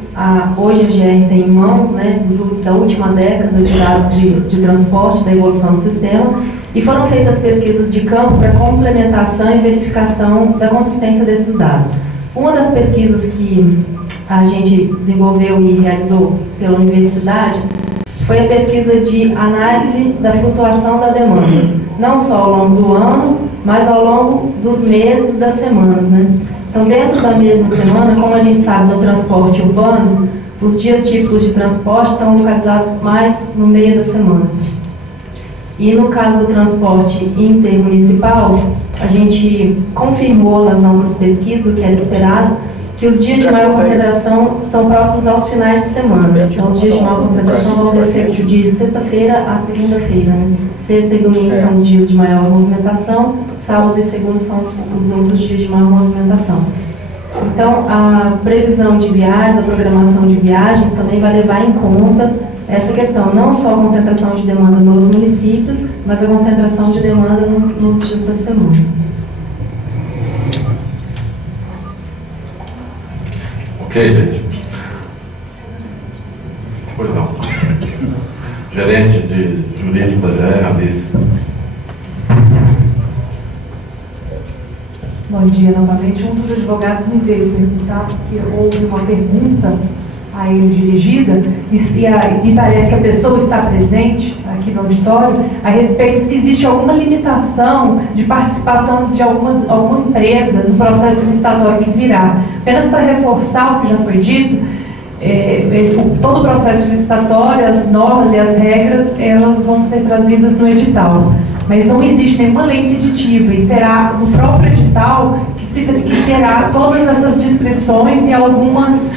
hoje a GR tem em mãos, né, da última década de dados de transporte, da evolução do sistema, e foram feitas pesquisas de campo para complementação e verificação da consistência desses dados. Uma das pesquisas que a gente desenvolveu e realizou pela universidade foi a pesquisa de análise da flutuação da demanda, não só ao longo do ano, mas ao longo dos meses e das semanas, né? Então, dentro da mesma semana, como a gente sabe no transporte urbano, os dias típicos de transporte estão localizados mais no meio da semana. E no caso do transporte intermunicipal, a gente confirmou nas nossas pesquisas, o que era esperado, que os dias de maior concentração estão próximos aos finais de semana. Então, os dias de maior concentração vão ser de sexta-feira a segunda-feira, né? Sexta e domingo são os dias de maior movimentação, sábado e segunda são os outros dias de maior movimentação. Então, a previsão de viagens, a programação de viagens também vai levar em conta essa questão, não só a concentração de demanda nos municípios, mas a concentração de demanda nos dias da semana. Ok, gente. Pois não. Gerente de jurídico da GR, Alice. Bom dia novamente. Um dos advogados me veio perguntar, porque houve uma pergunta a ele dirigida, e me parece que a pessoa está presente aqui no auditório, a respeito se existe alguma limitação de participação de alguma empresa no processo licitatório que virá. Apenas para reforçar o que já foi dito, todo o processo licitatório, as normas e as regras, elas vão ser trazidas no edital. Mas não existe nenhuma lei impeditiva, e será no próprio edital que terá todas essas descrições e algumas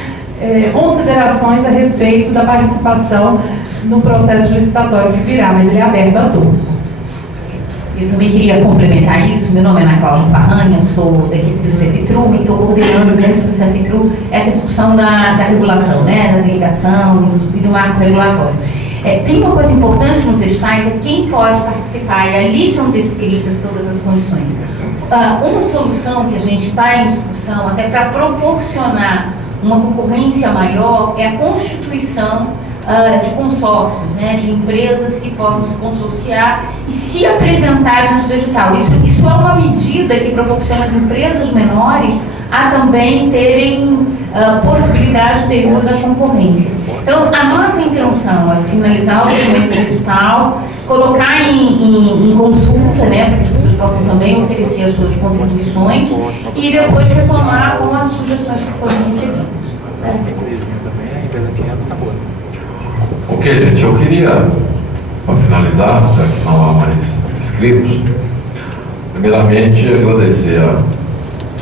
considerações a respeito da participação no processo licitatório que virá, mas ele é aberto a todos. Eu também queria complementar isso. Meu nome é Ana Cláudia Farranha, sou da equipe do CEFITRU e estou coordenando dentro do CEFITRU essa discussão da regulação, né, da delegação e do marco regulatório. Tem uma coisa importante nos editais, é quem pode participar, e ali estão descritas todas as condições. Uma solução que a gente está em discussão, até para proporcionar uma concorrência maior, é a constituição de consórcios, né, de empresas que possam se consorciar e se apresentar diante do edital. Isso é uma medida que proporciona às empresas menores a também terem possibilidade de uso da concorrência. Então, a nossa intenção é finalizar o documento do edital, colocar em consulta, né, para que as pessoas possam também oferecer as suas contribuições e depois retomar com as sugestões que forem recebidas. Ok, gente, eu queria, para finalizar, já que não há mais inscritos, primeiramente agradecer a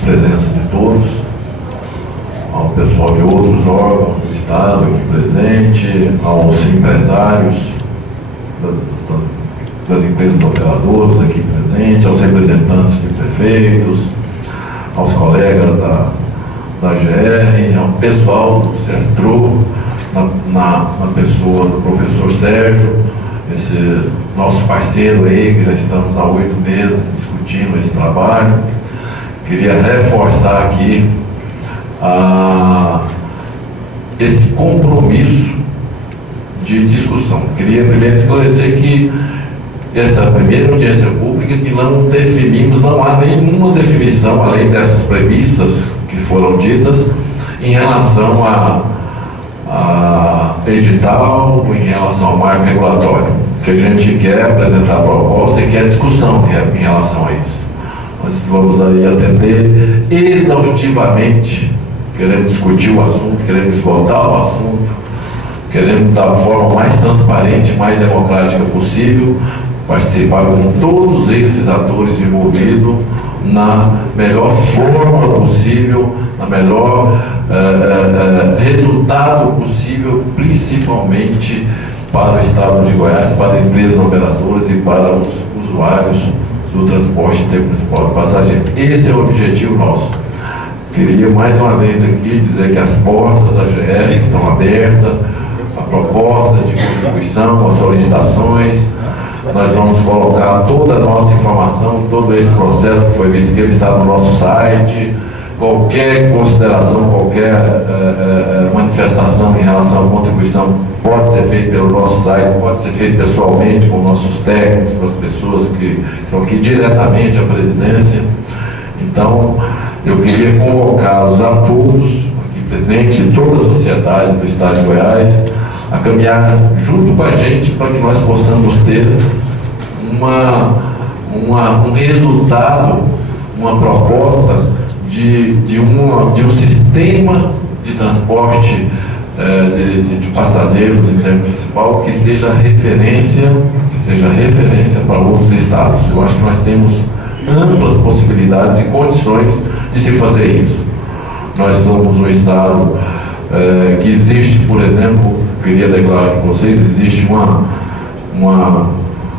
presença de todos, ao pessoal de outros órgãos do Estado aqui presente, aos empresários das empresas operadoras aqui presentes, aos representantes de prefeitos, aos colegas da GR, ao pessoal do CEFITRU, na pessoa do professor Sérgio, esse nosso parceiro aí, que já estamos há 8 meses discutindo esse trabalho. Queria reforçar aqui esse compromisso de discussão. Queria primeiro esclarecer que essa primeira audiência pública que não definimos, não há nenhuma definição, além dessas premissas que foram ditas, em relação a edital, em relação ao marco regulatório. O que a gente quer apresentar a proposta e quer discussão em relação a isso. Nós vamos aí atender exaustivamente, queremos discutir o assunto, queremos esgotar o assunto, queremos da forma mais transparente, mais democrática possível, participar com todos esses atores envolvidos na melhor forma possível, na melhor resultado possível, principalmente para o Estado de Goiás, para as empresas operadoras e para os usuários do transporte intermunicipal de passageiros. Esse é o objetivo nosso. Queria mais uma vez aqui dizer que as portas da GR estão abertas, a proposta de contribuição, as solicitações, nós vamos colocar toda a nossa informação, todo esse processo que foi visto, que ele está no nosso site. Qualquer consideração, qualquer manifestação em relação à contribuição pode ser feita pelo nosso site, pode ser feita pessoalmente com nossos técnicos, com as pessoas que estão aqui diretamente à presidência. Então, eu queria convocá-los a todos, aqui presente, toda a sociedade do Estado de Goiás, a caminhar junto com a gente para que nós possamos ter um resultado, uma proposta de um sistema de transporte de passageiros intermunicipal que seja referência para outros estados. Eu acho que nós temos amplas possibilidades e condições de se fazer isso. Nós somos um estado que existe, por exemplo, queria declarar com vocês, existe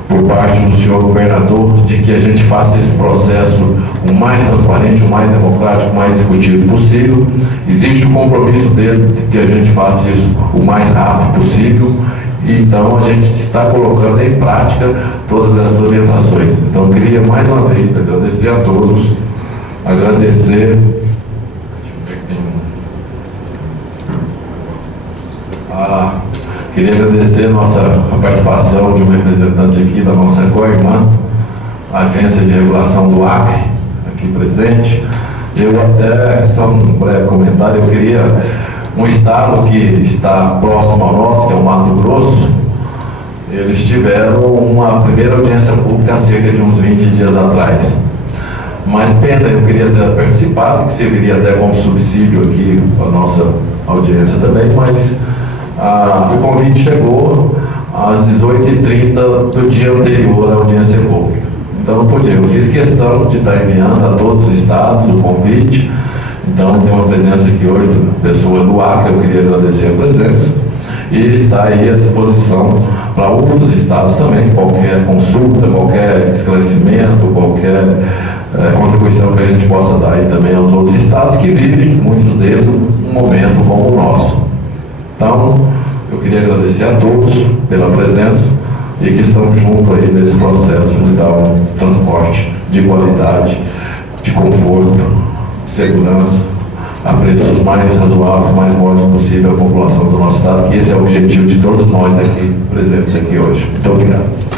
por parte do senhor governador, de que a gente faça esse processo o mais transparente, o mais democrático, o mais discutido possível. Existe o compromisso dele de que a gente faça isso o mais rápido possível. Então a gente está colocando em prática todas essas orientações. Então eu queria mais uma vez agradecer a todos, queria agradecer a participação de um representante aqui da nossa co-irmã, a Agência de Regulação do Acre, aqui presente. Eu até, só um breve comentário, eu queria, um estado que está próximo ao nosso, que é o Mato Grosso, eles tiveram uma primeira audiência pública há cerca de uns 20 dias atrás. Mas pena, eu queria ter participado, que serviria até como subsídio aqui para a nossa audiência também, mas o convite chegou às 18h30 do dia anterior à audiência pública. Então não podia, eu fiz questão de estar enviando a todos os estados o convite. Então tem uma presença aqui hoje de pessoa do Acre, eu queria agradecer a presença. E está aí à disposição para outros estados também, qualquer consulta, qualquer esclarecimento, qualquer contribuição que a gente possa dar aí também aos outros estados que vivem, muitos deles, um momento como o nosso. Então, eu queria agradecer a todos pela presença e que estão juntos aí nesse processo de dar um transporte de qualidade, de conforto, segurança, a preços mais razoáveis, mais módicos possível à população do nosso estado, que esse é o objetivo de todos nós aqui presentes aqui hoje. Muito obrigado.